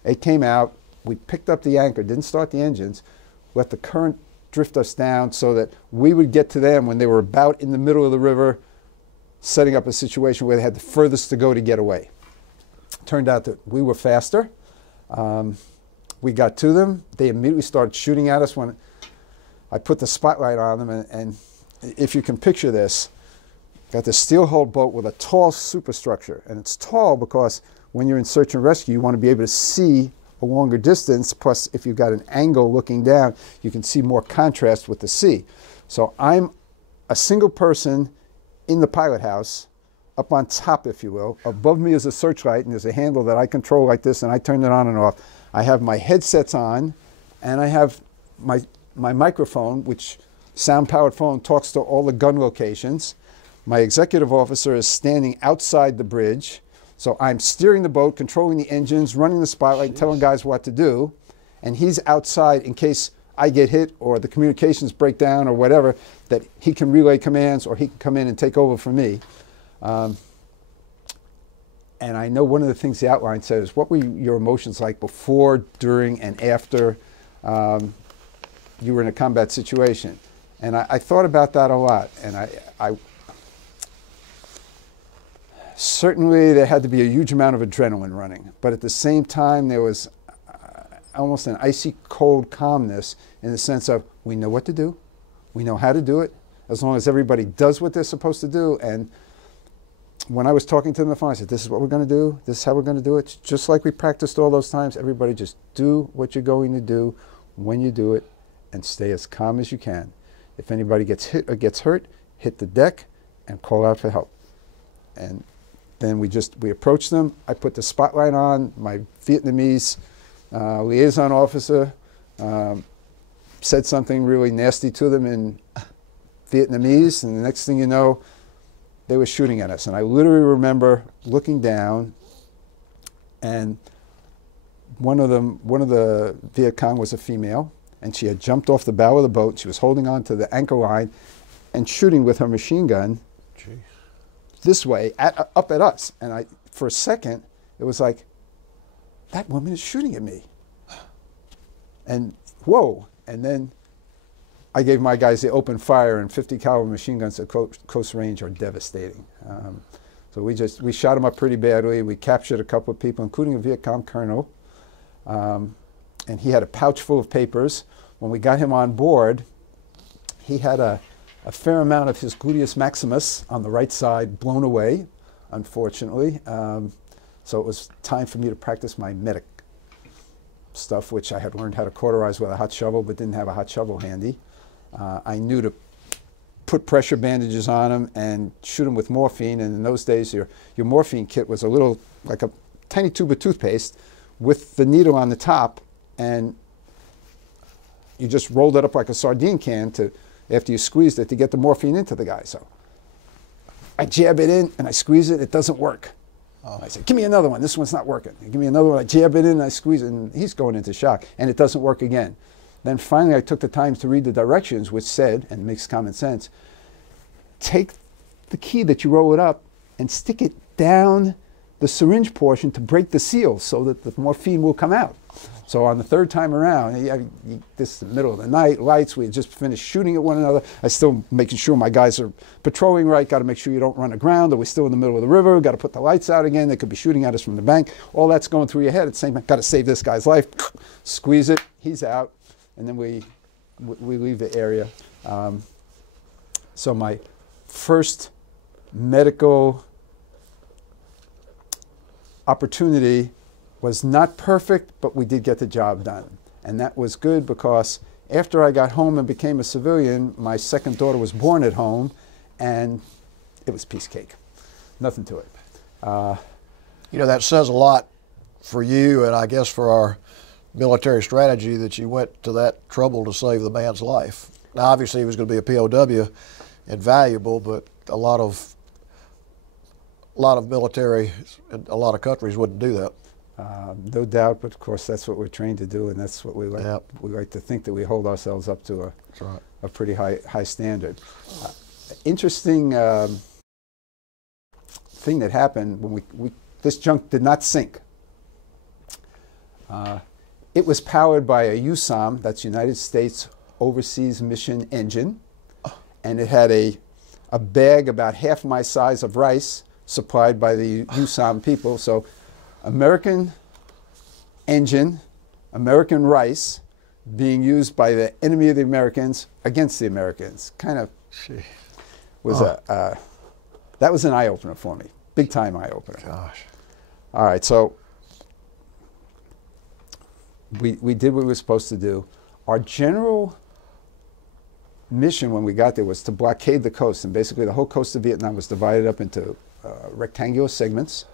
It came out. We picked up the anchor, didn't start the engines, let the current drift us down so that we would get to them when they were about in the middle of the river, setting up a situation where they had the furthest to go to get away. Turned out that we were faster. We got to them. They immediately started shooting at us when I put the spotlight on them. And if you can picture this, got this steel-hulled boat with a tall superstructure. And it's tall because when you're in search and rescue, you want to be able to see a longer distance. Plus, if you've got an angle looking down, you can see more contrast with the sea. So I'm a single person in the pilot house, up on top, if you will. Above me is a searchlight, and there's a handle that I control like this, and I turn it on and off. I have my headsets on, and I have my microphone, which sound-powered phone talks to all the gun locations. My executive officer is standing outside the bridge. So I'm steering the boat, controlling the engines, running the spotlight, telling guys what to do. And he's outside in case I get hit or the communications break down or whatever, that he can relay commands or he can come in and take over for me. And I know one of the things the outline says, what were your emotions like before, during, and after you were in a combat situation? And I thought about that a lot. And I certainly there had to be a huge amount of adrenaline running. But at the same time, there was almost an icy cold calmness in the sense of, we know what to do. We know how to do it, as long as everybody does what they're supposed to do. And when I was talking to them on the phone, I said, this is what we're going to do. This is how we're going to do it. Just like we practiced all those times. Everybody just do what you're going to do when you do it and stay as calm as you can. If anybody gets hit or gets hurt, hit the deck and call out for help. And then we approached them. I put the spotlight on. My Vietnamese liaison officer said something really nasty to them in Vietnamese, and the next thing you know, they were shooting at us. And I literally remember looking down, and one of the Vietcong was a female, and she had jumped off the bow of the boat. She was holding on to the anchor line and shooting with her machine gun. Jeez. This way, up at us. And for a second, it was like, that woman is shooting at me. And whoa. And then I gave my guys the open fire, and 50 caliber machine guns at close range are devastating. So we shot them up pretty badly. We captured a couple of people, including a Vietcong colonel. And he had a pouch full of papers. When we got him on board, he had a fair amount of his gluteus maximus on the right side blown away, unfortunately. So it was time for me to practice my medic stuff, which I had learned how to cauterize with a hot shovel, but didn't have a hot shovel handy. I knew to put pressure bandages on him and shoot him with morphine. And in those days, your morphine kit was a little, like a tiny tube of toothpaste with the needle on the top, and you just rolled it up like a sardine can to, after you squeezed it, to get the morphine into the guy. So I jab it in and I squeeze it. It doesn't work. I said, give me another one. This one's not working. Give me another one. I jab it in and I squeeze it, and he's going into shock, and it doesn't work again. Then finally I took the time to read the directions, which said, and it makes common sense, take the key that you roll it up and stick it down the syringe portion to break the seal so that the morphine will come out. So on the third time around, this is the middle of the night, lights, we had just finished shooting at one another. I still making sure my guys are patrolling right, got to make sure you don't run aground, or we're still in the middle of the river, got to put the lights out again, they could be shooting at us from the bank. All that's going through your head. At the same time, got to save this guy's life, squeeze it, he's out, and then we leave the area. So my first medical opportunity was not perfect, but we did get the job done. And that was good because after I got home and became a civilian, my second daughter was born at home, and it was piece cake. Nothing to it. You know, that says a lot for you, and I guess for our military strategy, that you went to that trouble to save the man's life. Now, obviously, he was going to be a POW and valuable, but a lot of military in a lot of countries wouldn't do that. No doubt, but of course that's what we're trained to do, and that's what we like. Yep. We like to think that we hold ourselves up to a pretty high standard. Interesting thing that happened when this junk did not sink. It was powered by a USOM, that's United States Overseas Mission engine, and it had a bag about half my size of rice supplied by the USOM people. So American engine, American rice being used by the enemy of the Americans against the Americans. Kind of was that was an eye-opener for me. Big time eye-opener. Gosh. All right, so we did what we were supposed to do. Our general mission when we got there was to blockade the coast, and basically the whole coast of Vietnam was divided up into rectangular segments,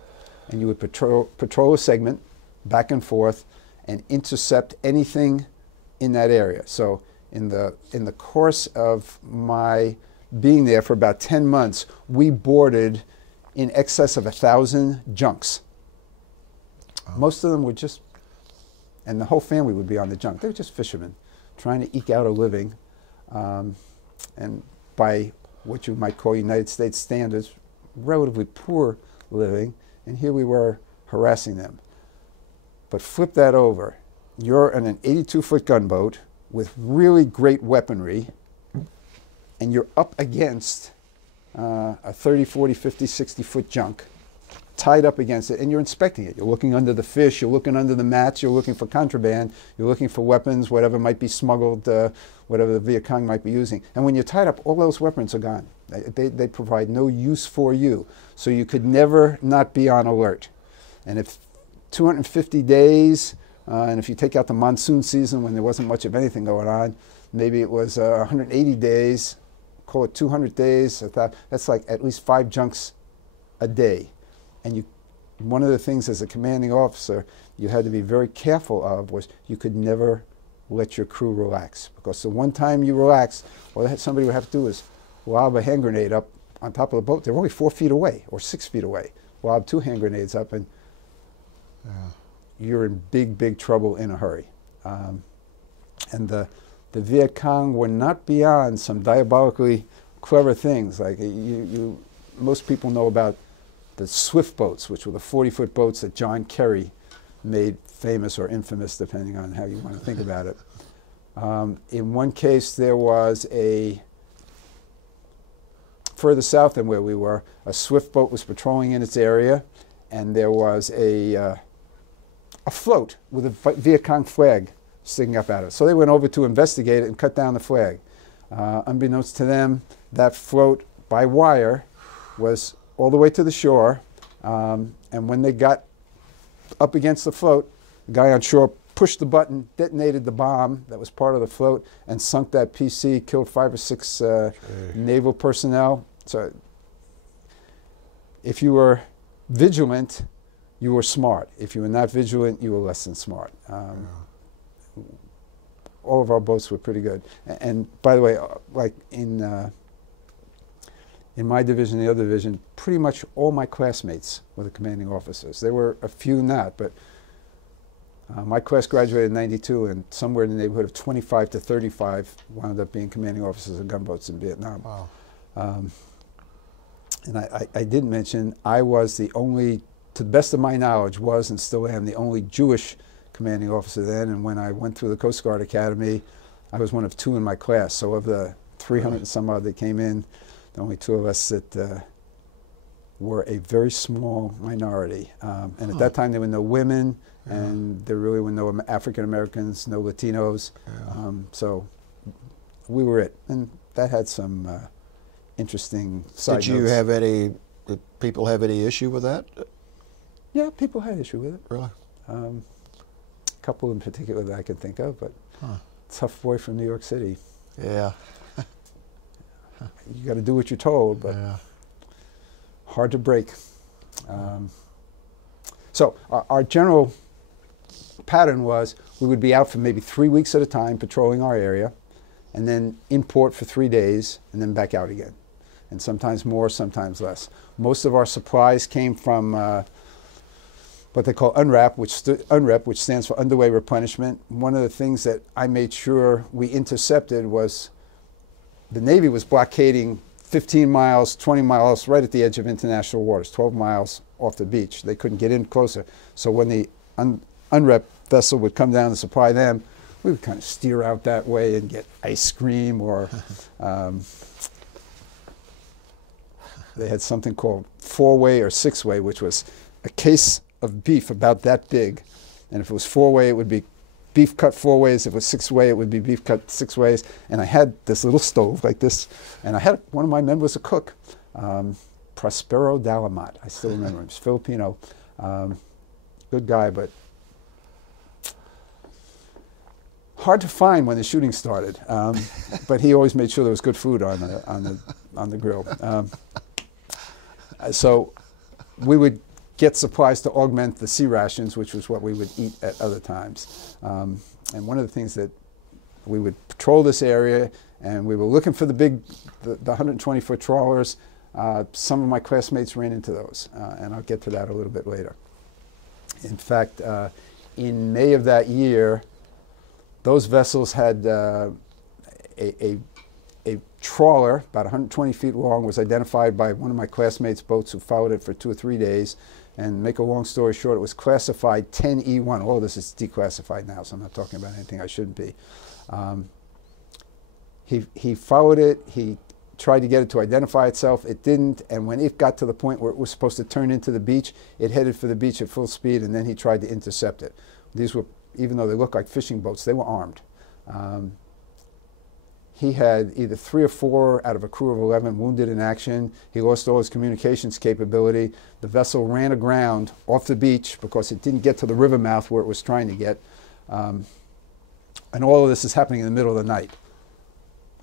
and you would patrol a segment back and forth and intercept anything in that area. So in the course of my being there for about 10 months, we boarded in excess of 1,000 junks. Most of them were just, and the whole family would be on the junk. They were just fishermen trying to eke out a living, and by what you might call United States standards, relatively poor living, and here we were harassing them. But flip that over. You're in an 82-foot gunboat with really great weaponry, and you're up against a 30, 40, 50, 60-foot junk, tied up against it, and you're inspecting it. You're looking under the fish, you're looking under the mats, you're looking for contraband, you're looking for weapons, whatever might be smuggled, whatever the Vietcong might be using. And when you're tied up, all those weapons are gone. They provide no use for you. So you could never not be on alert. And if 250 days, and if you take out the monsoon season when there wasn't much of anything going on, maybe it was 180 days, call it 200 days, that's like at least 5 junks a day. And one of the things as a commanding officer you had to be very careful of was you could never let your crew relax. Because the one time you relax, all that somebody would have to do is lob a hand grenade up on top of the boat. They're only 4 feet away or 6 feet away. Lob 2 hand grenades up, and you're in big, big trouble in a hurry. And the Vietcong were not beyond some diabolically clever things. Like most people know about the swift boats, which were the 40-foot boats that John Kerry made famous or infamous, depending on how you want to think about it. In one case, there was further south than where we were, a swift boat was patrolling in its area, and there was a float with a Vietcong flag sticking up at it. So they went over to investigate it and cut down the flag. Unbeknownst to them, that float by wire was all the way to the shore, and when they got up against the float, the guy on shore pushed the button, detonated the bomb that was part of the float, and sunk that PC, killed 5 or 6 naval personnel. So if you were vigilant, you were smart. If you were not vigilant, you were less than smart. All of our boats were pretty good. And by the way, like in my division, the other division, pretty much all my classmates were the commanding officers. There were a few not, but my class graduated in '92, and somewhere in the neighborhood of 25 to 35 wound up being commanding officers of gunboats in Vietnam. Wow. And I did mention I was the only, to the best of my knowledge, was and still am the only Jewish commanding officer then. And when I went through the Coast Guard Academy, I was one of 2 in my class. So of the 300 and some odd that came in, the only 2 of us that were a very small minority. And at that time, there were no women, and there really were no African Americans, no Latinos. So we were it. And that had some interesting side notes. Did people have any issue with that? Yeah, people had issue with it. Really? A couple in particular that I can think of, but tough boy from New York City. Yeah. You got to do what you're told, but hard to break. So our general pattern was we would be out for maybe 3 weeks at a time patrolling our area, and then in port for 3 days, and then back out again. And sometimes more, sometimes less. Most of our supplies came from what they call Unwrap, which stands for underway replenishment. One of the things that I made sure we intercepted was the Navy was blockading 15 miles, 20 miles right at the edge of international waters, 12 miles off the beach. They couldn't get in closer. So when the Unwrap vessel would come down to supply them, we would kind of steer out that way and get ice cream, or they had something called 4-way or 6-way, which was a case of beef about that big. And if it was 4-way, it would be beef cut 4 ways. If it was 6-way, it would be beef cut 6 ways. And I had this little stove like this, and I had one of my men was a cook, Prospero Dalamat. I still remember him. He's Filipino, good guy, but hard to find when the shooting started. But he always made sure there was good food on the grill. So we would get supplies to augment the sea rations, which was what we would eat at other times. And one of the things that we would patrol this area, and we were looking for the 120-foot trawlers. Some of my classmates ran into those, and I'll get to that a little bit later. In fact, in May of that year, those vessels had a trawler about 120 feet long, was identified by one of my classmates' boats who followed it for 2 or 3 days. And make a long story short, it was classified 10E1. All of this is declassified now, so I'm not talking about anything I shouldn't be. He followed it. He tried to get it to identify itself. It didn't. And when it got to the point where it was supposed to turn into the beach, it headed for the beach at full speed, and then he tried to intercept it. These were, even though they looked like fishing boats, they were armed. He had either 3 or 4 out of a crew of 11 wounded in action. He lost all his communications capability. The vessel ran aground off the beach because it didn't get to the river mouth where it was trying to get. And all of this is happening in the middle of the night.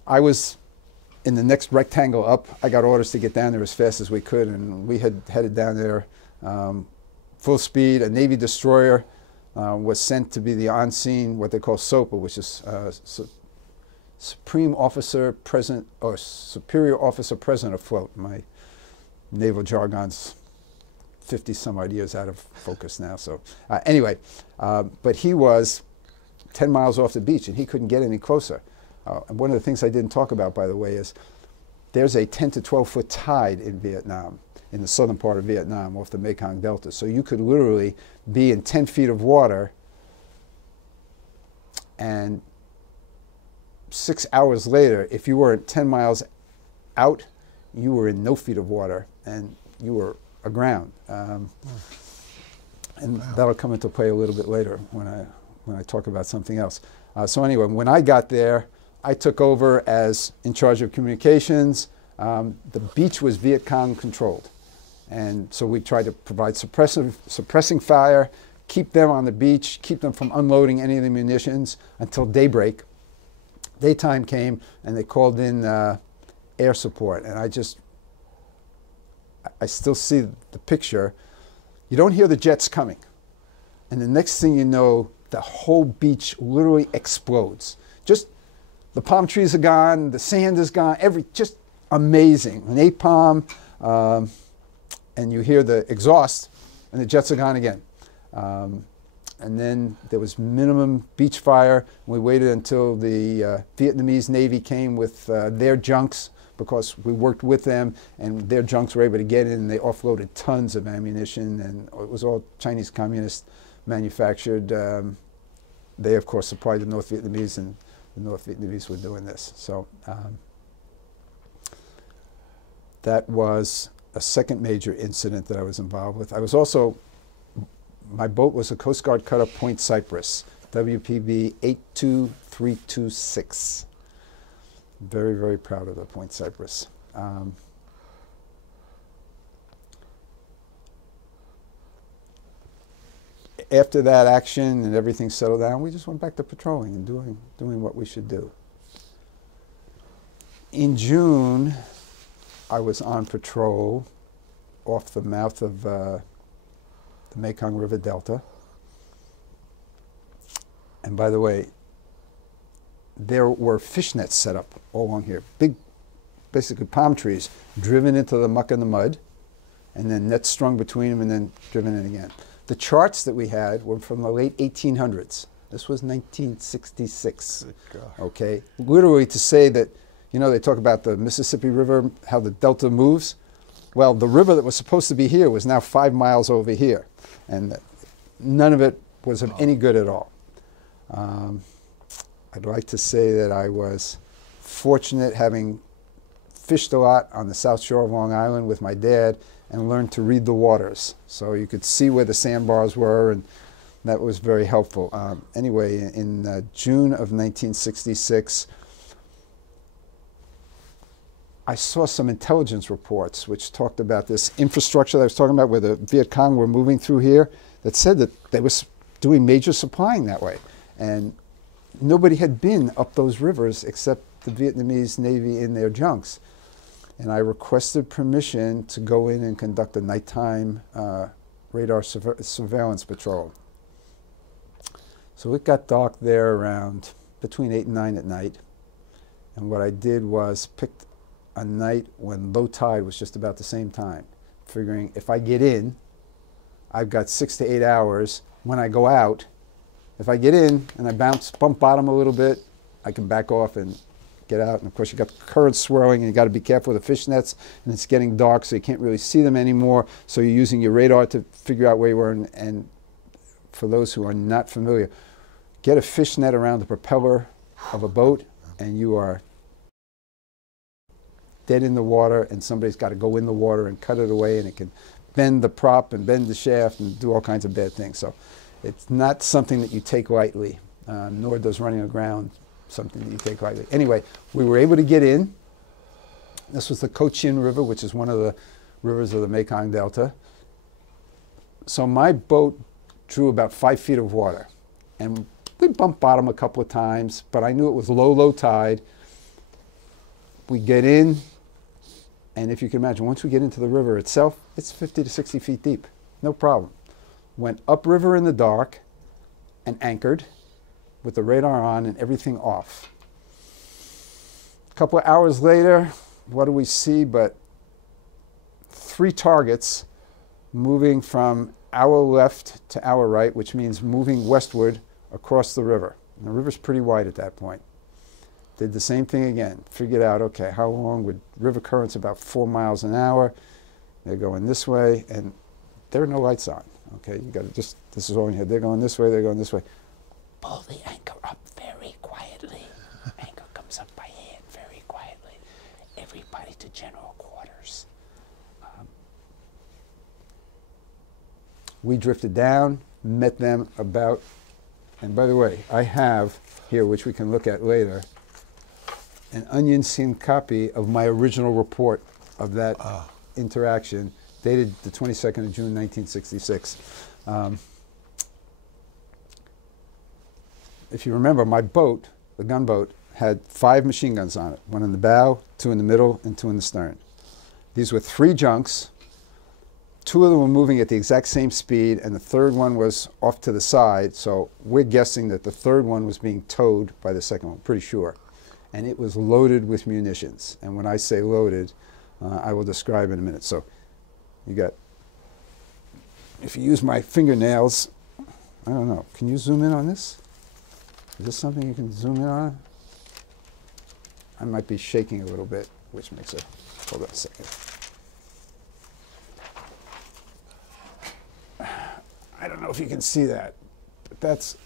I was in the next rectangle up. I got orders to get down there as fast as we could, and we had headed down there full speed. A Navy destroyer was sent to be the on-scene, what they call SOPA, which is Supreme Officer Present, or Superior Officer Present afloat. My naval jargon's 50 some odd years out of focus now. So anyway, but he was 10 miles off the beach, and he couldn't get any closer. And one of the things I didn't talk about, by the way, is there's a 10 to 12 foot tide in Vietnam, in the southern part of Vietnam off the Mekong Delta. So you could literally be in 10 feet of water, and 6 hours later, if you weren't 10 miles out, you were in no feet of water, and you were aground. And that'll come into play a little bit later when I talk about something else. So anyway, when I got there, I took over as in charge of communications. The beach was Vietcong controlled, and so we tried to provide suppressing fire, keep them on the beach, keep them from unloading any of the munitions until daybreak. Daytime came, and they called in air support, and I still see the picture. You don't hear the jets coming. And the next thing you know, the whole beach literally explodes. Just the palm trees are gone, the sand is gone, just amazing. An napalm, and you hear the exhaust, and the jets are gone again. And then there was minimum beach fire. We waited until the Vietnamese Navy came with their junks, because we worked with them, and their junks were able to get in, and they offloaded tons of ammunition, and it was all Chinese Communist manufactured. They, of course, supplied the North Vietnamese, and the North Vietnamese were doing this. So that was a second major incident that I was involved with. I was also, my boat was a Coast Guard cutter, Point Cypress, WPB 82326. Very, very proud of the Point Cypress. After that action and everything settled down, we just went back to patrolling and doing what we should do. In June, I was on patrol off the mouth of the Mekong River Delta. And by the way, there were fishnets set up all along here. Big, basically palm trees driven into the muck and the mud, and then nets strung between them and then driven in again. The charts that we had were from the late 1800s. This was 1966. Okay, literally to say that, you know, they talk about the Mississippi River, how the delta moves. Well, the river that was supposed to be here was now 5 miles over here, and none of it was of any good at all. I'd like to say that I was fortunate, having fished a lot on the south shore of Long Island with my dad, and learned to read the waters. So you could see where the sandbars were, and that was very helpful. Anyway, in June of 1966, I saw some intelligence reports which talked about this infrastructure that I was talking about, where the Vietcong were moving through here, that said that they were doing major supplying that way. And nobody had been up those rivers except the Vietnamese Navy in their junks. And I requested permission to go in and conduct a nighttime radar surveillance patrol. So it got dark there around between 8 and 9 at night. And what I did was picked a night when low tide was just about the same time, figuring if I get in, I've got 6 to 8 hours. When I go out, if I get in and I bump bottom a little bit, I can back off and get out. And of course, you got the currents swirling, and you got to be careful with the fishnets, and it's getting dark, so you can't really see them anymore. So you're using your radar to figure out where you were. And for those who are not familiar, get a fishnet around the propeller of a boat, and you are dead in the water, and somebody's got to go in the water and cut it away, and it can bend the prop and bend the shaft and do all kinds of bad things. So it's not something that you take lightly, nor does running aground something that you take lightly. Anyway, we were able to get in. This was the Cochin River, which is one of the rivers of the Mekong Delta. So my boat drew about 5 feet of water, and we bumped bottom a couple of times, but I knew it was low tide. We get in, and if you can imagine, once we get into the river itself, it's 50 to 60 feet deep, no problem. Went upriver in the dark and anchored with the radar on and everything off. A couple of hours later, what do we see but 3 targets moving from our left to our right, which means moving westward across the river. And the river's pretty wide at that point. Did the same thing again. Figured out, okay, how long would river currents about 4 miles an hour? They're going this way, and there are no lights on. Okay, you got to just, this is all in your head. They're going this way, they're going this way. Pull the anchor up very quietly. Anchor comes up by hand very quietly. Everybody to general quarters. We drifted down, met them about, and by the way, I have here, which we can look at later, an onion-seamed copy of my original report of that interaction, dated the 22nd of June, 1966. If you remember, my boat, the gunboat, had 5 machine guns on it, 1 in the bow, 2 in the middle, and 2 in the stern. These were 3 junks, two of them were moving at the exact same speed, and the third one was off to the side. So we're guessing that the third one was being towed by the second one, pretty sure. And it was loaded with munitions. And when I say loaded, I will describe in a minute. So you got, if you use my fingernails, I don't know, can you zoom in on this? Is this something you can zoom in on? I might be shaking a little bit, which makes it, hold on a second. I don't know if you can see that, but that's...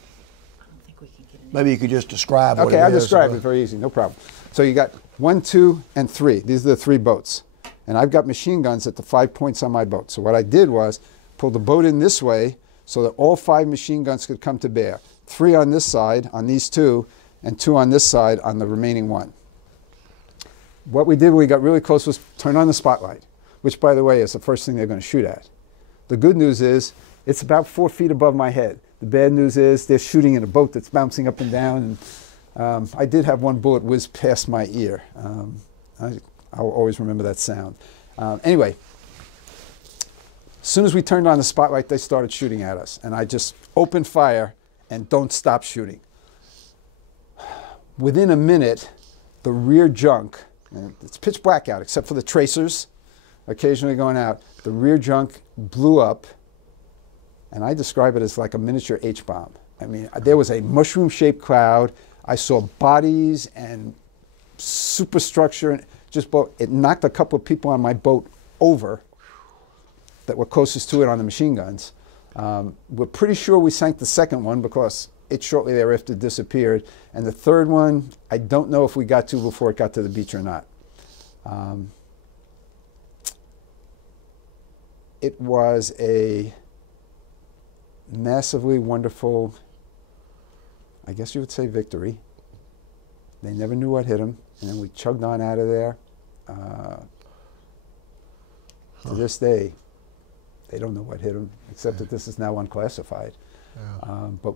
I don't think we can get it. Maybe you could just describe what it is. Okay, I'll describe it very easy, no problem. So you got 1, 2, and 3. These are the 3 boats. And I've got machine guns at the 5 points on my boat. So what I did was pull the boat in this way so that all 5 machine guns could come to bear. 3 on this side, on these 2, and 2 on this side on the remaining 1. What we did when we got really close was turn on the spotlight, which, by the way, is the first thing they're going to shoot at. The good news is it's about 4 feet above my head. The bad news is they're shooting in a boat that's bouncing up and down. And I did have one bullet whiz past my ear. I'll always remember that sound. Anyway, as soon as we turned on the spotlight, they started shooting at us. And I just opened fire and don't stop shooting. Within a minute, the rear junk, and it's pitch black out except for the tracers occasionally going out, the rear junk blew up. And I describe it as like a miniature H-bomb. I mean, there was a mushroom-shaped cloud. I saw bodies and superstructure. And it knocked a couple of people on my boat over that were closest to it on the machine guns. We're pretty sure we sank the second one because it shortly thereafter disappeared. And the third one, I don't know if we got to before it got to the beach or not. It was a massively wonderful, I guess you would say, victory. They never knew what hit them, and then we chugged on out of there. To this day, they don't know what hit them, except that this is now unclassified. Yeah. But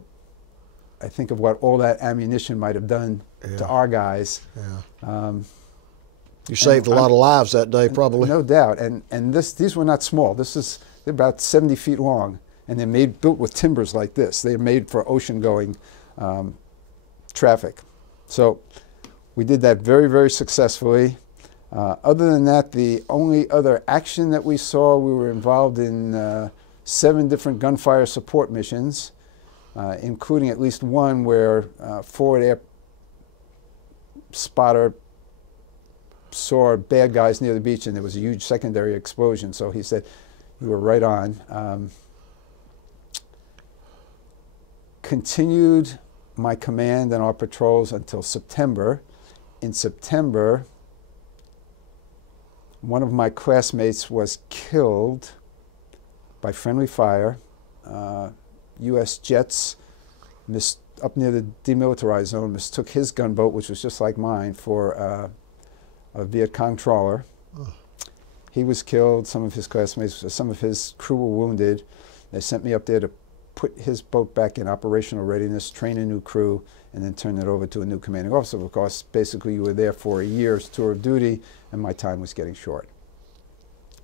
I think of what all that ammunition might have done to our guys. Yeah. You saved a lot of lives that day, probably. No doubt. And these were not small. They're about 70 feet long. And they're built with timbers like this. They're made for ocean-going traffic. So we did that very, very successfully. Other than that, the only other action that we saw, we were involved in 7 different gunfire support missions, including at least one where forward air spotter saw bad guys near the beach, and there was a huge secondary explosion. So he said, "You were right on." Continued my command and our patrols until September. In September, one of my classmates was killed by friendly fire. U.S. jets up near the demilitarized zone mistook his gunboat, which was just like mine, for a Vietcong trawler. Oh. He was killed. Some of his classmates, some of his crew were wounded. They sent me up there to put his boat back in operational readiness, train a new crew, and then turn it over to a new commanding officer, because basically you were there for a year's tour of duty, and my time was getting short.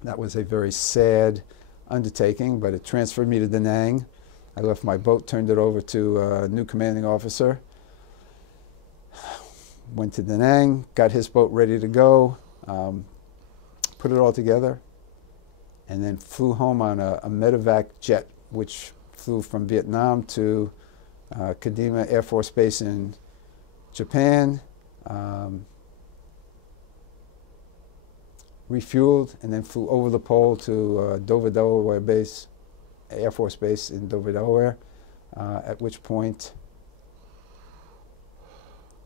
That was a very sad undertaking, but it transferred me to Da Nang. I left my boat, turned it over to a new commanding officer, went to Da Nang, got his boat ready to go, put it all together, and then flew home on a medevac jet, which flew from Vietnam to Kadima Air Force Base in Japan, refueled, and then flew over the pole to Dover, Delaware Base, Air Force Base in Dover, Delaware, at which point,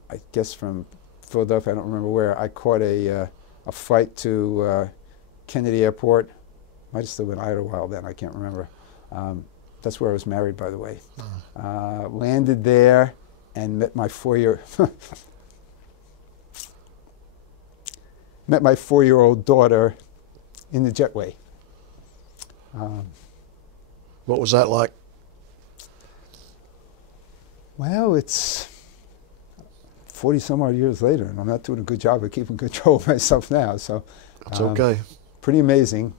I guess from Philadelphia, I don't remember where, I caught a flight to Kennedy Airport. Might have still been Idlewild then, I can't remember. That's where I was married, by the way. Landed there and met my four-year-old daughter in the jetway. What was that like? Well, it's 40-some-odd years later, and I'm not doing a good job of keeping control of myself now. So it's okay. Pretty amazing.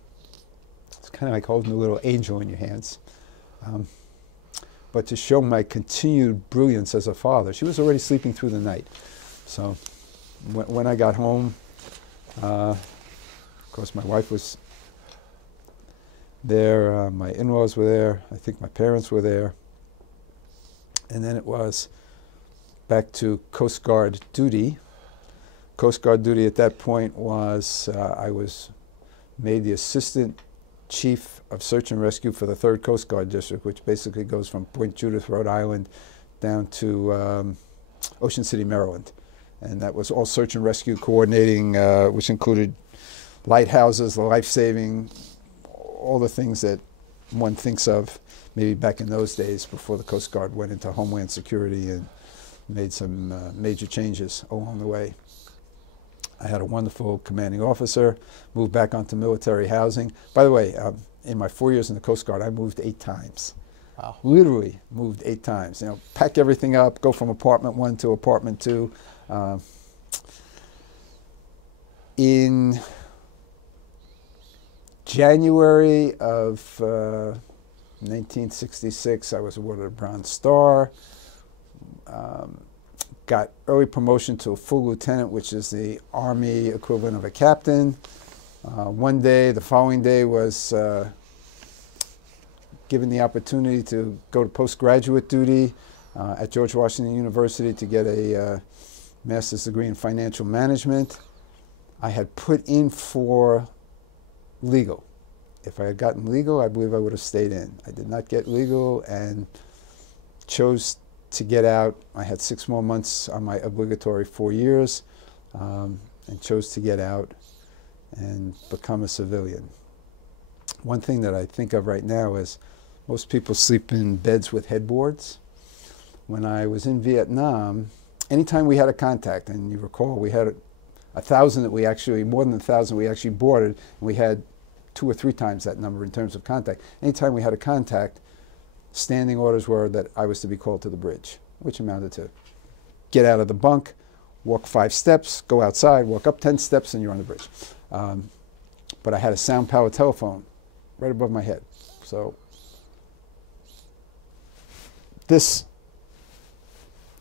It's kind of like holding a little angel in your hands. But to show my continued brilliance as a father, she was already sleeping through the night. So when I got home, of course my wife was there, my in-laws were there, I think my parents were there. And then it was back to Coast Guard duty. Coast Guard duty at that point was, I was made the Assistant Chief of Search and Rescue for the 3rd Coast Guard District, which basically goes from Point Judith, Rhode Island, down to Ocean City, Maryland. And that was all search and rescue coordinating, which included lighthouses, the life-saving, all the things that one thinks of maybe back in those days before the Coast Guard went into Homeland Security and made some major changes along the way. I had a wonderful commanding officer, moved back onto military housing. By the way, in my 4 years in the Coast Guard, I moved 8 times. Wow. Literally moved 8 times. You know, pack everything up, go from apartment 1 to apartment 2. In January of 1966, I was awarded a Bronze Star. Got early promotion to a full lieutenant, which is the Army equivalent of a captain. One day, the following day, was given the opportunity to go to postgraduate duty at George Washington University to get a master's degree in financial management. I had put in for legal. If I had gotten legal, I believe I would have stayed in. I did not get legal and chose to get out. I had 6 more months on my obligatory 4 years, and chose to get out and become a civilian. One thing that I think of right now is most people sleep in beds with headboards. When I was in Vietnam, anytime we had a contact, and you recall we had 1,000 that we actually, more than 1,000 we actually boarded, and we had 2 or 3 times that number in terms of contact. Anytime we had a contact, standing orders were that I was to be called to the bridge, which amounted to get out of the bunk, walk 5 steps, go outside, walk up 10 steps, and you're on the bridge. But I had a sound power telephone right above my head. So this,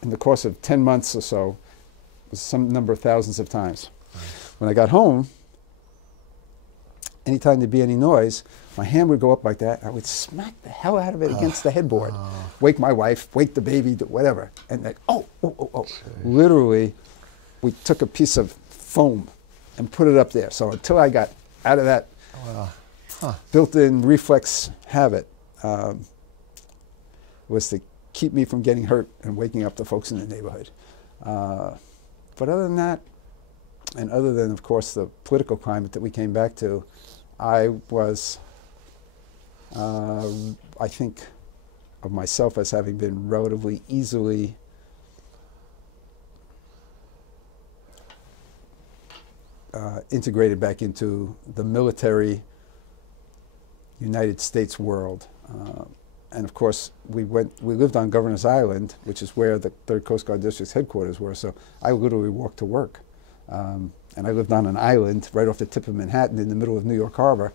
in the course of 10 months or so, was some number of thousands of times. When I got home, anytime there'd be any noise, my hand would go up like that. I would smack the hell out of it against the headboard. Wake my wife, wake the baby, whatever. And like, oh. Literally, we took a piece of foam and put it up there. So until I got out of that built-in reflex habit, was to keep me from getting hurt and waking up the folks in the neighborhood. But other than that, and other than, of course, the political climate that we came back to, I was, I think of myself as having been relatively easily integrated back into the military United States world. And of course, we lived on Governor's Island, which is where the 3rd Coast Guard District's headquarters were, so I literally walked to work. And I lived on an island right off the tip of Manhattan in the middle of New York Harbor,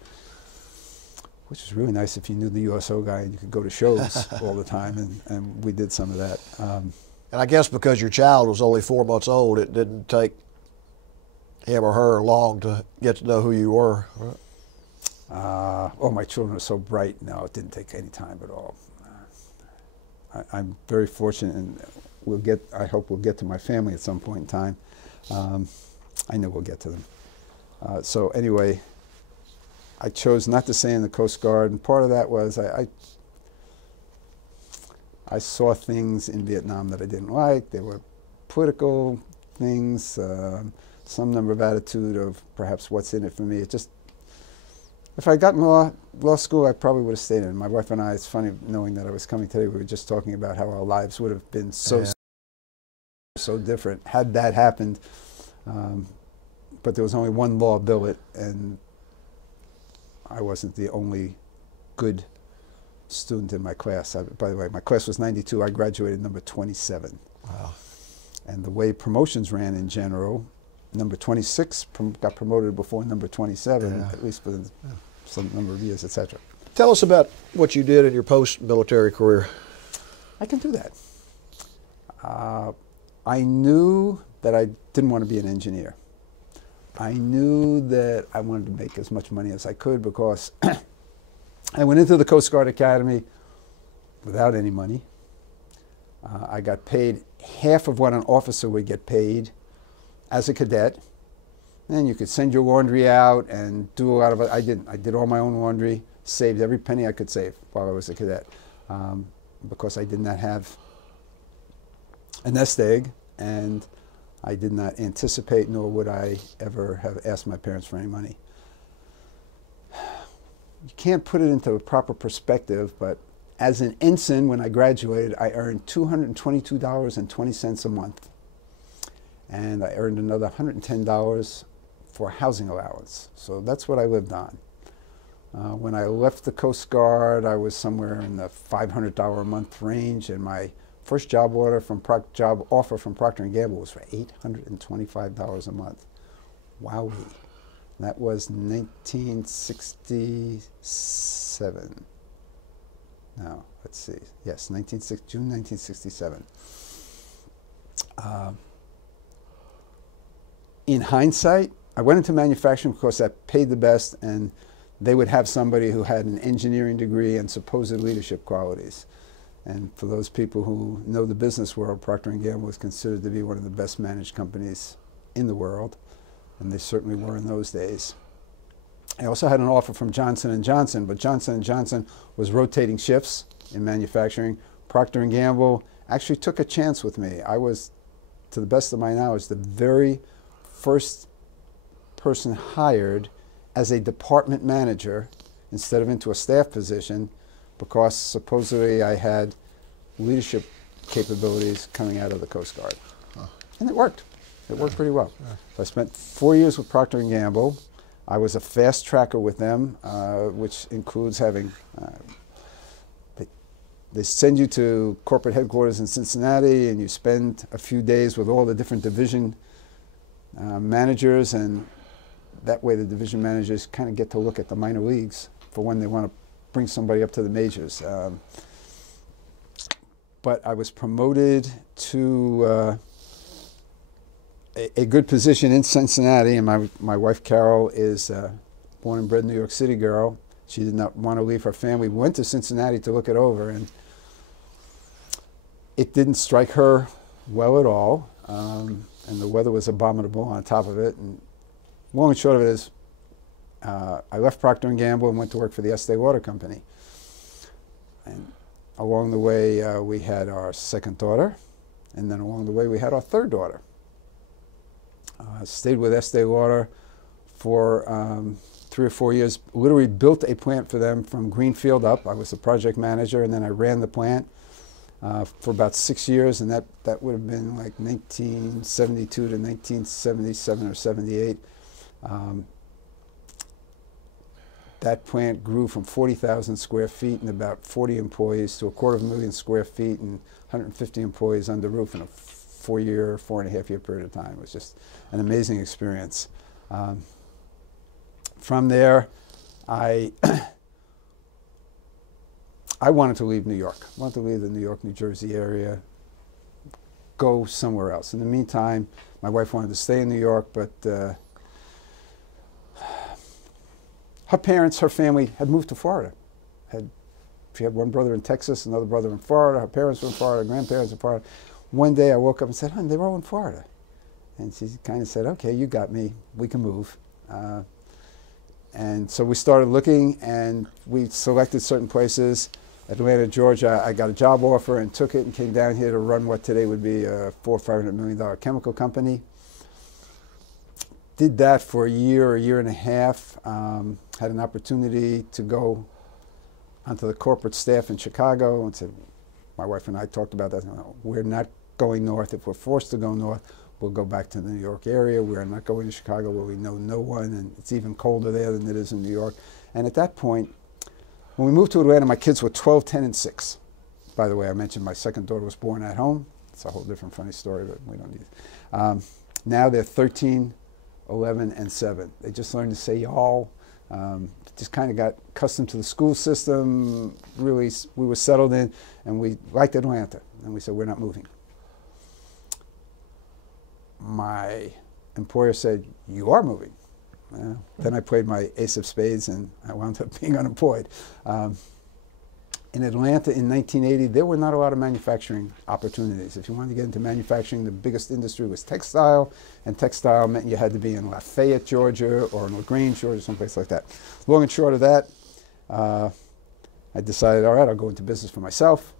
which was really nice if you knew the USO guy and you could go to shows all the time, and we did some of that. And I guess because your child was only 4 months old, it didn't take him or her long to get to know who you were. Oh, my children are so bright. No, it didn't take any time at all. I'm very fortunate, and I hope we'll get to my family at some point in time. I know we'll get to them. So anyway, I chose not to stay in the Coast Guard, and part of that was I saw things in Vietnam that I didn't like. There were political things, some number of attitude of perhaps what's in it for me. It just, if I got in law school, I probably would have stayed in. My wife and I, it's funny knowing that I was coming today, we were just talking about how our lives would have been so different had that happened. But there was only one law billet, and I wasn't the only good student in my class. By the way, my class was 92. I graduated number 27. Wow. And the way promotions ran in general, number 26 got promoted before number 27, at least for the some number of years, etc. Tell us about what you did in your post-military career. I can do that. I knew that I didn't want to be an engineer. I knew that I wanted to make as much money as I could because I went into the Coast Guard Academy without any money. I got paid half of what an officer would get paid as a cadet. And you could send your laundry out and do a lot of it. I didn't. I did all my own laundry, saved every penny I could save while I was a cadet because I did not have a nest egg, and I did not anticipate, nor would I ever have asked my parents for any money. You can't put it into a proper perspective, but as an ensign, when I graduated, I earned $222.20 a month. And I earned another $110 for housing allowance. So that's what I lived on. When I left the Coast Guard, I was somewhere in the $500 a month range, and my first job offer from Procter & Gamble was for $825 a month. Wowee. That was 1967. No, let's see. Yes, June 1967. In hindsight, I went into manufacturing because that paid the best, and they would have somebody who had an engineering degree and supposed leadership qualities. And for those people who know the business world, Procter & Gamble was considered to be one of the best managed companies in the world, and they certainly were in those days. I also had an offer from Johnson & Johnson, but Johnson & Johnson was rotating shifts in manufacturing. Procter & Gamble actually took a chance with me. I was, to the best of my knowledge, the very first person hired as a department manager instead of into a staff position, because supposedly I had leadership capabilities coming out of the Coast Guard. Huh. And it worked. It worked pretty well. Yeah. So I spent 4 years with Procter & Gamble. I was a fast tracker with them, which includes having, they send you to corporate headquarters in Cincinnati, and you spend a few days with all the different division managers, and that way the division managers kind of get to look at the minor leagues for when they want to bring somebody up to the majors. But I was promoted to a good position in Cincinnati, and my wife Carol is born and bred New York City girl. She did not want to leave her family. We went to Cincinnati to look it over, and it didn't strike her well at all, and the weather was abominable on top of it. And long and short of it is, I left Procter & Gamble and went to work for the Estee Lauder Company. And along the way, we had our second daughter, and then along the way, we had our third daughter. Stayed with Estee Lauder for 3 or 4 years, literally built a plant for them from greenfield up. I was the project manager, and then I ran the plant for about 6 years, and that would have been like 1972 to 1977 or 78. That plant grew from 40,000 square feet and about 40 employees to 250,000 square feet and 150 employees under roof in a 4.5 year period of time. It was just an amazing experience. From there, I wanted to leave New York. I wanted to leave the New York, New Jersey area, go somewhere else. In the meantime, my wife wanted to stay in New York, but her parents, her family had moved to Florida. She had one brother in Texas, another brother in Florida. Her parents were in Florida, grandparents in Florida. One day I woke up and said, "Honey, they were all in Florida." And she kind of said, "Okay, you got me. We can move." And so we started looking, and we selected certain places. Atlanta, Georgia, I got a job offer and took it and came down here to run what today would be a $400 or $500 million chemical company. Did that for a year and a half. Had an opportunity to go onto the corporate staff in Chicago, and said, my wife and I talked about that. We're not going north. If we're forced to go north, we'll go back to the New York area. We're not going to Chicago where we know no one, and it's even colder there than it is in New York. And at that point, when we moved to Atlanta, my kids were 12, 10, and 6. By the way, I mentioned my second daughter was born at home. It's a whole different funny story, but we don't need it. Now they're 13, 11, and 7. They just learned to say y'all. Just kind of got accustomed to the school system. Really, we were settled in, and we liked Atlanta. And we said, we're not moving. My employer said, you are moving. Then I played my ace of spades, and I wound up being unemployed. In Atlanta in 1980, there were not a lot of manufacturing opportunities. If you wanted to get into manufacturing, the biggest industry was textile, and textile meant you had to be in Lafayette, Georgia, or in LaGrange, Georgia, someplace like that. Long and short of that, I decided, all right, I'll go into business for myself.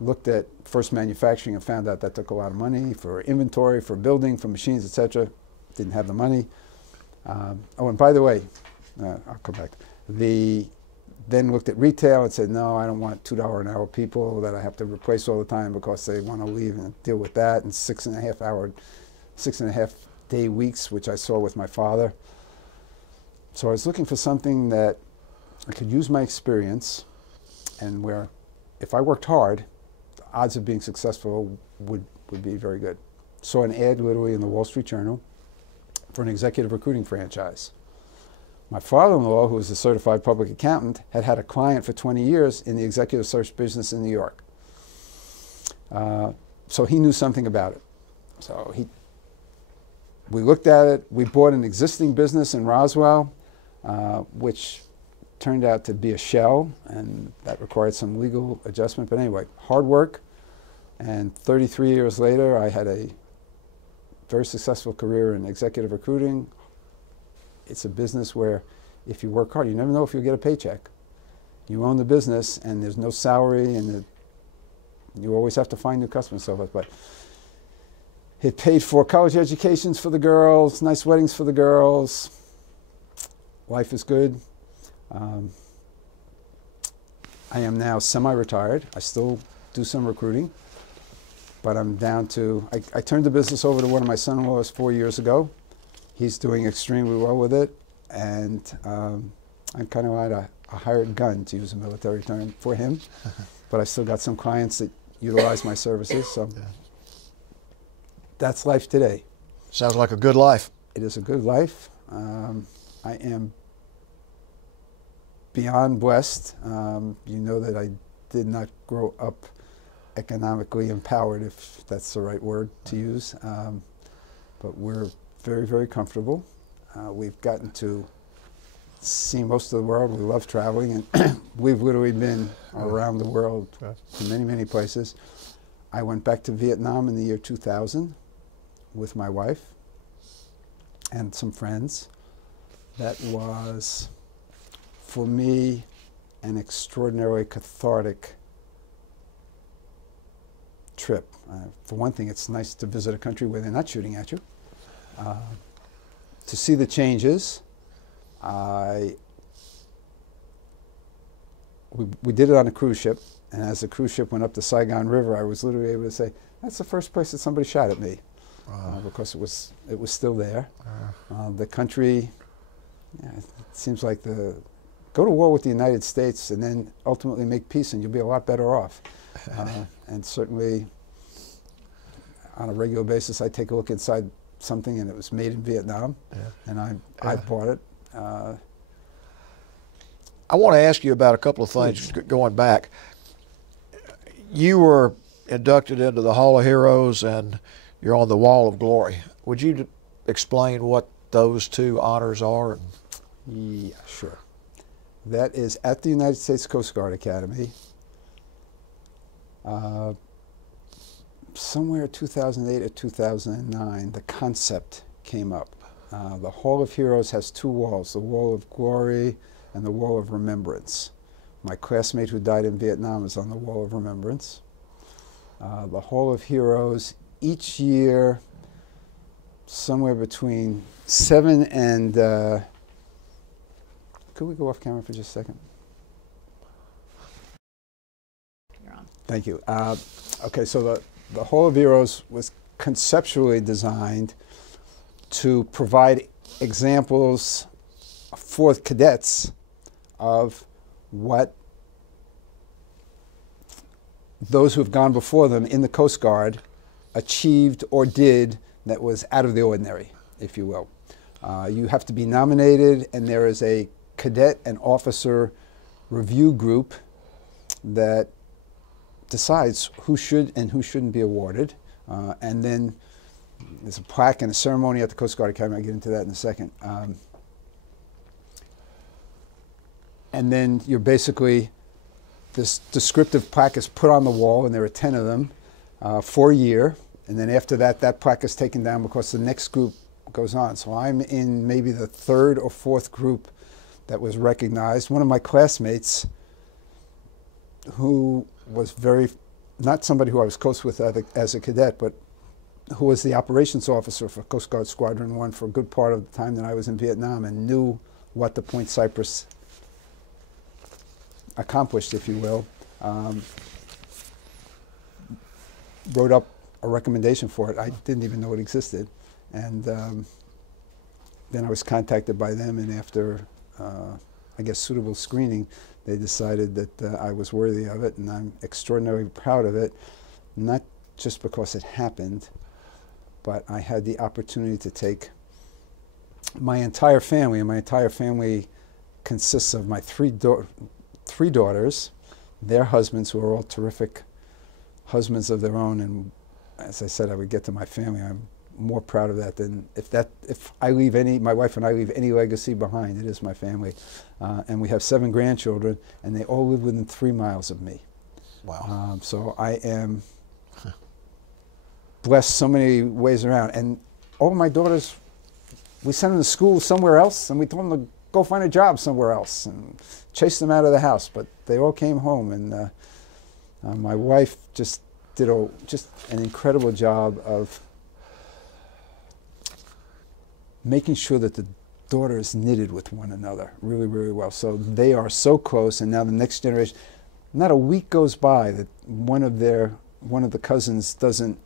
Looked at first manufacturing and found out that took a lot of money for inventory, for building, for machines, etc. Didn't have the money. Oh, and by the way, I'll come back. Then looked at retail and said, no, I don't want $2 an hour people that I have to replace all the time because they want to leave and deal with that, and 6.5 day weeks, which I saw with my father. So I was looking for something that I could use my experience, and where if I worked hard, the odds of being successful would be very good. Saw an ad literally in the Wall Street Journal for an executive recruiting franchise. My father-in-law, who was a certified public accountant, had had a client for 20 years in the executive search business in New York. So he knew something about it. So we looked at it. We bought an existing business in Roswell, which turned out to be a shell, and that required some legal adjustment. But anyway, hard work. And 33 years later, I had a very successful career in executive recruiting. It's a business where if you work hard, you never know if you'll get a paycheck. You own the business, and there's no salary, and you always have to find new customers and so forth. But it paid for college educations for the girls, nice weddings for the girls. Life is good. I am now semi-retired. I still do some recruiting, but I'm down to, I turned the business over to one of my son-in-laws 4 years ago. He's doing extremely well with it, and I'm kind of like a hired gun, to use a military term, for him. But I still got some clients that utilize my services, so that's life today. Sounds like a good life. It is a good life. I am beyond blessed. You know that I did not grow up economically empowered, if that's the right word to use. But we're very, very comfortable. We've gotten to see most of the world. We love traveling, and we've literally been around the world to many, many places. I went back to Vietnam in the year 2000 with my wife and some friends. That was, for me, an extraordinarily cathartic trip. For one thing, it's nice to visit a country where they're not shooting at you. To see the changes. We did it on a cruise ship, and as the cruise ship went up the Saigon River, I was literally able to say, that's the first place that somebody shot at me, because it was still there. The country, it seems like go to war with the United States and then ultimately make peace, and you'll be a lot better off. And certainly, on a regular basis, I take a look inside something, and it was made in Vietnam, and I bought it. I want to ask you about a couple of things going back. You were inducted into the Hall of Heroes, and you're on the Wall of Glory. Would you explain what those two honors are? Yeah, sure. That is at the United States Coast Guard Academy. Somewhere 2008 or 2009, the concept came up. The Hall of Heroes has two walls, the Wall of Glory and the Wall of Remembrance. My classmate who died in Vietnam is on the Wall of Remembrance. The Hall of Heroes, each year, somewhere between 7 and, could we go off camera for just a second? You're on. Thank you. Okay, so the Hall of Heroes was conceptually designed to provide examples for cadets of what those who have gone before them in the Coast Guard achieved or did that was out of the ordinary, if you will. You have to be nominated, and there is a cadet and officer review group that decides who should and who shouldn't be awarded. And then there's a plaque and a ceremony at the Coast Guard Academy. I'll get into that in a second. And then you're basically, this descriptive plaque is put on the wall, and there are 10 of them for a year. And then after that, that plaque is taken down because the next group goes on. So I'm in maybe the third or fourth group that was recognized. One of my classmates, who was not somebody who I was close with as a cadet, but who was the operations officer for Coast Guard Squadron 1 for a good part of the time that I was in Vietnam, and knew what the Point Cypress accomplished, if you will, wrote up a recommendation for it. I didn't even know it existed. And then I was contacted by them, and after, I guess, suitable screening, they decided that I was worthy of it, and I'm extraordinarily proud of it, not just because it happened, but I had the opportunity to take my entire family, and my entire family consists of my three daughters, their husbands, who are all terrific husbands of their own, and as I said, I would get to my family. I'm more proud of that than if I leave my wife and I leave any legacy behind, it is my family. And we have 7 grandchildren, and they all live within 3 miles of me. Wow. So I am blessed so many ways around. And all of my daughters, we sent them to school somewhere else, and we told them to go find a job somewhere else, and chased them out of the house. But they all came home, and my wife just did just an incredible job of making sure that the daughters knitted with one another really, really well. So they are so close, and now the next generation, not a week goes by that one of the cousins doesn't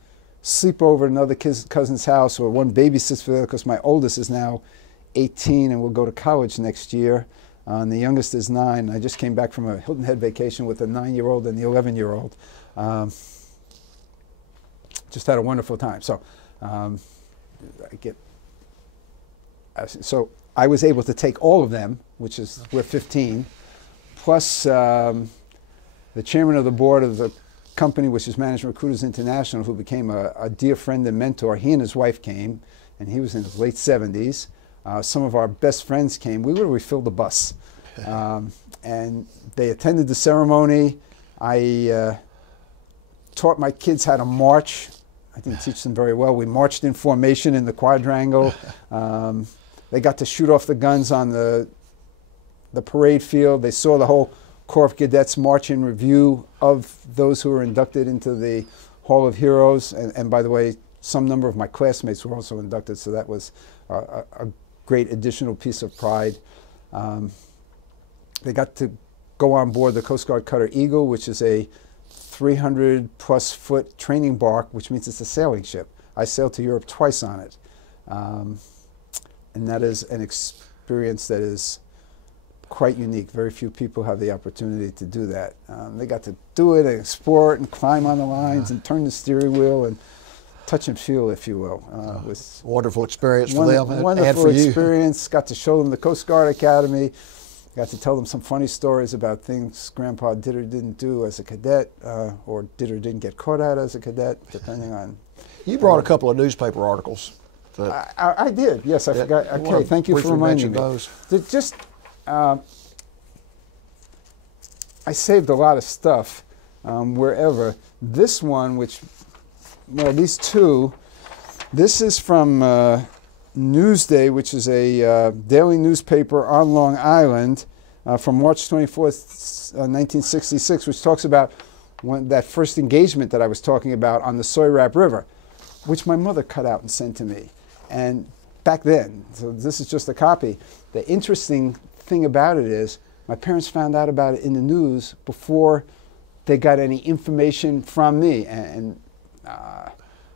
sleep over at another cousin's house, or one babysits for the other, because my oldest is now 18 and will go to college next year, and the youngest is 9. I just came back from a Hilton Head vacation with the 9-year-old and the 11-year-old. Just had a wonderful time. So so I was able to take all of them, which is, we're 15, plus the chairman of the board of the company, which is Management Recruiters International, who became a dear friend and mentor. He and his wife came, and he was in his late 70s. Some of our best friends came. We literally filled the bus. And they attended the ceremony. I taught my kids how to march. I didn't teach them very well. We marched in formation in the quadrangle. They got to shoot off the guns on the parade field. They saw the whole Corps of Cadets march in review of those who were inducted into the Hall of Heroes. And by the way, some number of my classmates were also inducted, so that was a great additional piece of pride. They got to go on board the Coast Guard cutter Eagle, which is a 300+ foot training bark, which means it's a sailing ship. I sailed to Europe twice on it. And that is an experience that is quite unique. Very few people have the opportunity to do that. They got to do it and explore it and climb on the lines and turn the steering wheel and touch and feel, if you will. It was wonderful experience for them and for you. Wonderful experience. Got to show them the Coast Guard Academy. Got to tell them some funny stories about things Grandpa did or didn't do as a cadet, or did or didn't get caught at as a cadet, depending on. You brought a couple of newspaper articles. I did, yes, I forgot. Okay, thank you for reminding me. Those. Just, I saved a lot of stuff wherever. This one, these two, this is from Newsday, which is a daily newspaper on Long Island from March 24th, 1966, which talks about that first engagement that I was talking about on the Soyrap River, which my mother cut out and sent to me. And back then, so this is just a copy, the interesting thing about it is my parents found out about it in the news before they got any information from me. And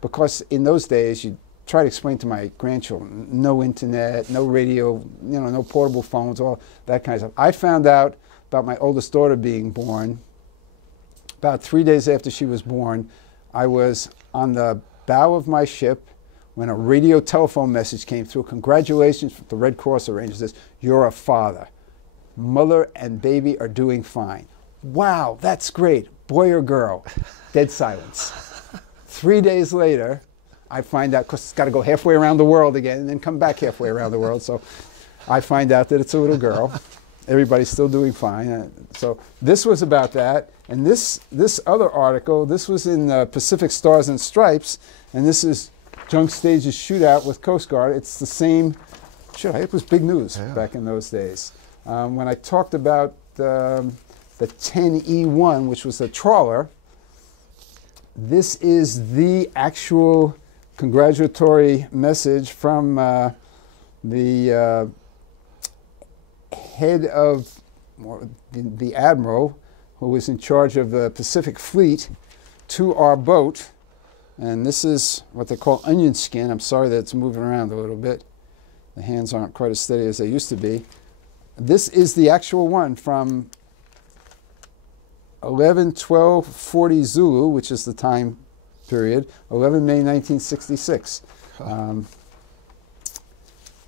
because in those days, you try to explain to my grandchildren, no internet, no radio, no portable phones, all that kind of stuff. I found out about my oldest daughter being born about 3 days after she was born. I was on the bow of my ship when a radio telephone message came through. Congratulations, the Red Cross arranged this. You're a father. Mother and baby are doing fine. Wow, that's great. Boy or girl? Dead silence. 3 days later, I find out, because it's got to go halfway around the world again and then come back halfway around the world. So I find out that it's a little girl. Everybody's still doing fine. So this was about that. And this other article, this was in Pacific Stars and Stripes, and this is Junk Stages Shootout with Coast Guard. It's the same, it was big news back in those days. When I talked about the 10E1, which was a trawler, this is the actual congratulatory message from the head of the admiral who was in charge of the Pacific Fleet to our boat. And this is what they call onion skin. I'm sorry that it's moving around a little bit. The hands aren't quite as steady as they used to be. This is the actual one from 11/12/40 Zulu, which is the time period, 11 May 1966,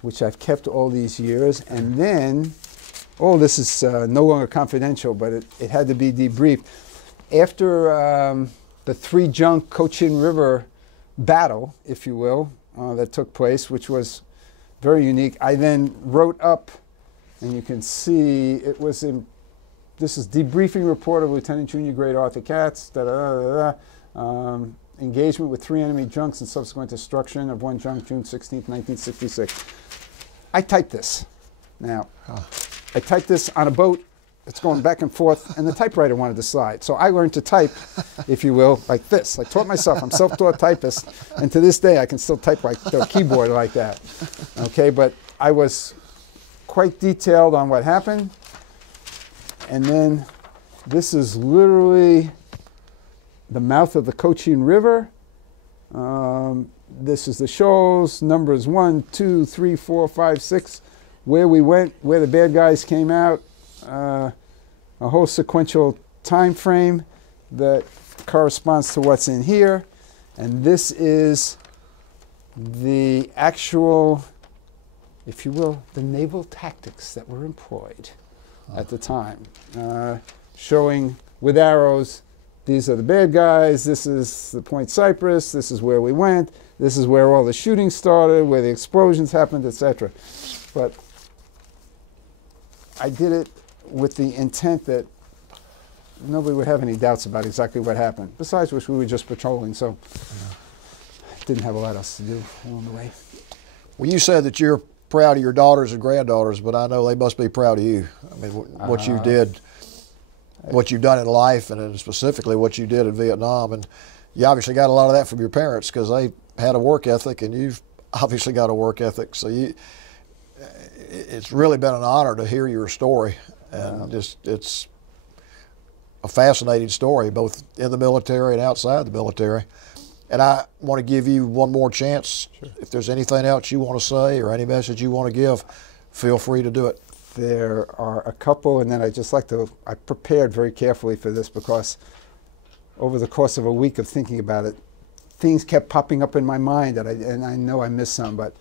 which I've kept all these years. And then, this is no longer confidential, but it had to be debriefed. After the 3 Junk Cochin River battle, if you will, that took place, which was very unique, I then wrote up, and you can see it was in, this is debriefing report of Lieutenant Junior Grade Arthur Katz, engagement with 3 enemy junks and subsequent destruction of 1 junk June 16th, 1966. I typed this. Now, I typed this on a boat. It's going back and forth, and the typewriter wanted to slide. So I learned to type, if you will, like this. I taught myself. I'm self-taught typist, and to this day I can still type like the keyboard like that. Okay, but I was quite detailed on what happened. And then this is literally the mouth of the Cochin River. This is the shoals, numbers 1, 2, 3, 4, 5, 6, where we went, where the bad guys came out. A whole sequential time frame that corresponds to what's in here. And this is the actual, if you will, the naval tactics that were employed at the time, showing with arrows, these are the bad guys, this is the Point Cypress, this is where we went, this is where all the shooting started, where the explosions happened, etc. But I did it with the intent that nobody would have any doubts about exactly what happened, besides which we were just patrolling, so didn't have a lot else to do along the way. Well, you said that you're proud of your daughters and granddaughters, but I know they must be proud of you. I mean, what you did, what you've done in life, and then specifically what you did in Vietnam. And you obviously got a lot of that from your parents because they had a work ethic, and you've obviously got a work ethic. So it's really been an honor to hear your story. And it's a fascinating story, both in the military and outside the military. And I want to give you one more chance. Sure. If there's anything else you want to say or any message you want to give, feel free to do it. There are a couple, and then I prepared very carefully for this because over the course of a week of thinking about it, things kept popping up in my mind and I know I missed some, but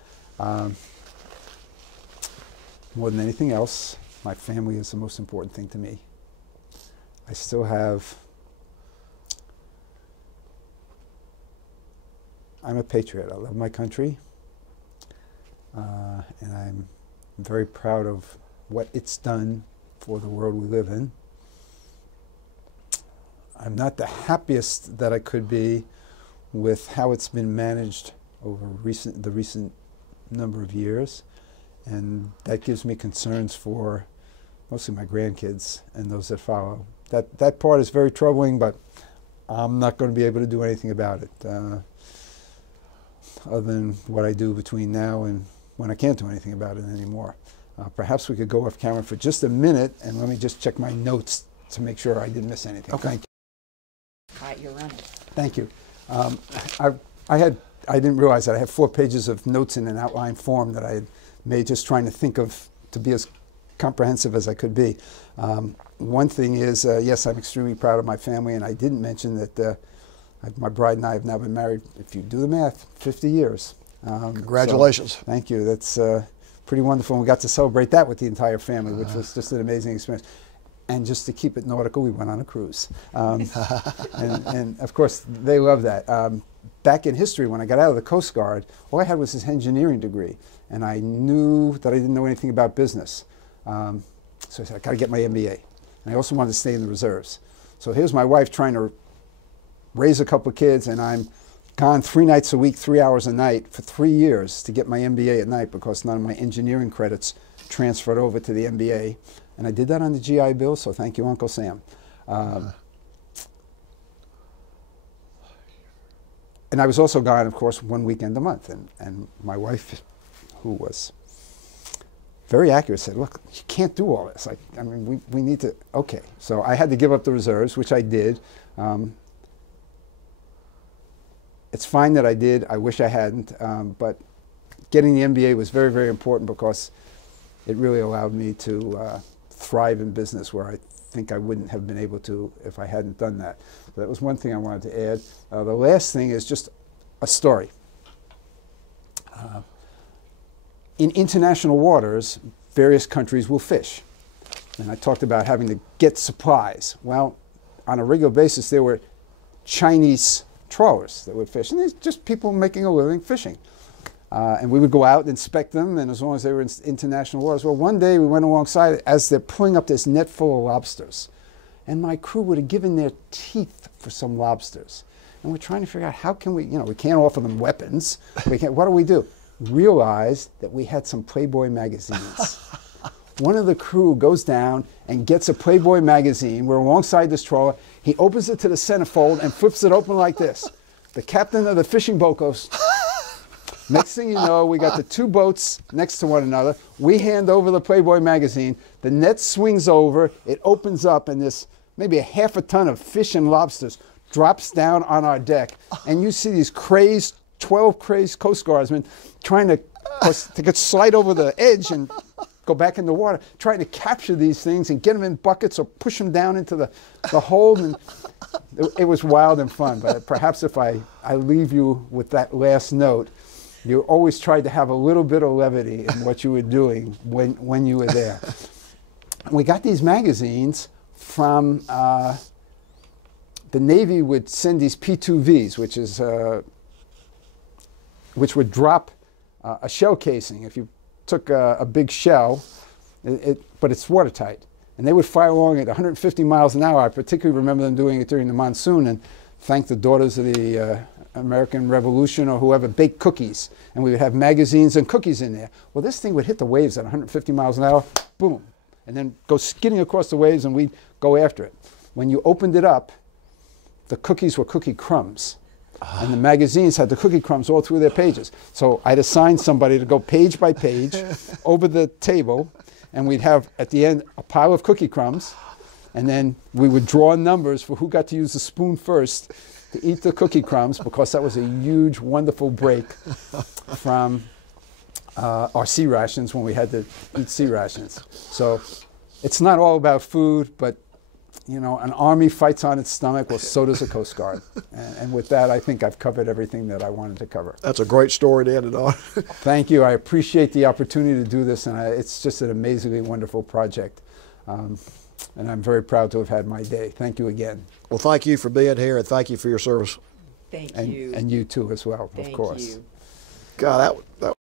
more than anything else, my family is the most important thing to me. I still have, I'm a patriot. I love my country, and I'm very proud of what it's done for the world we live in. I'm not the happiest that I could be with how it's been managed over the recent number of years, and that gives me concerns for mostly my grandkids and those that follow. That part is very troubling, but I'm not going to be able to do anything about it other than what I do between now and when I can't do anything about it anymore. Perhaps we could go off camera for just a minute and let me just check my notes to make sure I didn't miss anything. Okay. Thank you. All right, you're running. Thank you. I didn't realize that I have 4 pages of notes in an outline form that I had made just trying to think of to be as comprehensive as I could be. One thing is, yes, I'm extremely proud of my family, and I didn't mention that my bride and I have now been married, if you do the math, 50 years. Congratulations. So, thank you. That's pretty wonderful. And we got to celebrate that with the entire family, which was just an amazing experience. And just to keep it nautical, we went on a cruise. And of course, they love that. Back in history, when I got out of the Coast Guard, all I had was this engineering degree. And I knew that I didn't know anything about business. So I said, I got to get my MBA. And I also wanted to stay in the reserves. So here's my wife trying to raise a couple of kids, and I'm gone 3 nights a week, 3 hours a night for 3 years to get my MBA at night because none of my engineering credits transferred over to the MBA. And I did that on the GI Bill, so thank you, Uncle Sam. And I was also gone, of course, 1 weekend a month. And my wife, who was very accurate, said, look, you can't do all this. I mean, we need to, okay. So I had to give up the reserves, which I did. It's fine that I did. I wish I hadn't. But getting the MBA was very, very important because it really allowed me to thrive in business where I think I wouldn't have been able to if I hadn't done that. So that was one thing I wanted to add. The last thing is just a story. In international waters, various countries will fish. And I talked about having to get supplies. Well, on a regular basis, there were Chinese trawlers that would fish. And there's just people making a living fishing. And we would go out and inspect them, and as long as they were in international waters. Well, one day we went alongside as they're pulling up this net full of lobsters. And my crew would have given their teeth for some lobsters. And we're trying to figure out how can we, you know, we can't offer them weapons. We can't, what do we do? Realized that we had some Playboy magazines. One of the crew goes down and gets a Playboy magazine. We're alongside this trawler. He opens it to the centerfold and flips it open like this. The captain of the fishing boat goes, next thing you know, we got the 2 boats next to one another. We hand over the Playboy magazine. The net swings over. It opens up, and this maybe a half a ton of fish and lobsters drops down on our deck. And you see these crazed, 12 crazed Coast Guardsmen trying to slide over the edge and go back in the water, trying to capture these things and get them in buckets or push them down into the hold. And it was wild and fun. But perhaps if I leave you with that last note, you always tried to have a little bit of levity in what you were doing when you were there. We got these magazines from, the Navy would send these P2Vs, which would drop a shell casing. If you took a big shell, but it's watertight. And they would fire along at 150 miles an hour. I particularly remember them doing it during the monsoon, and thank the Daughters of the American Revolution or whoever, baked cookies. And we would have magazines and cookies in there. Well, this thing would hit the waves at 150 miles an hour, boom, and then go skidding across the waves, and we'd go after it. When you opened it up, the cookies were cookie crumbs. And the magazines had the cookie crumbs all through their pages. So I'd assign somebody to go page by page over the table, and we'd have, at the end, a pile of cookie crumbs, and then we would draw numbers for who got to use the spoon first to eat the cookie crumbs, because that was a huge, wonderful break from our sea rations when we had to eat sea rations. So it's not all about food, but you know, an Army fights on its stomach, well, so does a Coast Guard. And with that, I think I've covered everything that I wanted to cover. That's a great story to end it on. Thank you. I appreciate the opportunity to do this, and it's just an amazingly wonderful project. And I'm very proud to have had my day. Thank you again. Well, thank you for being here, and thank you for your service. Thank you. And you too as well, of course. Thank you. God, that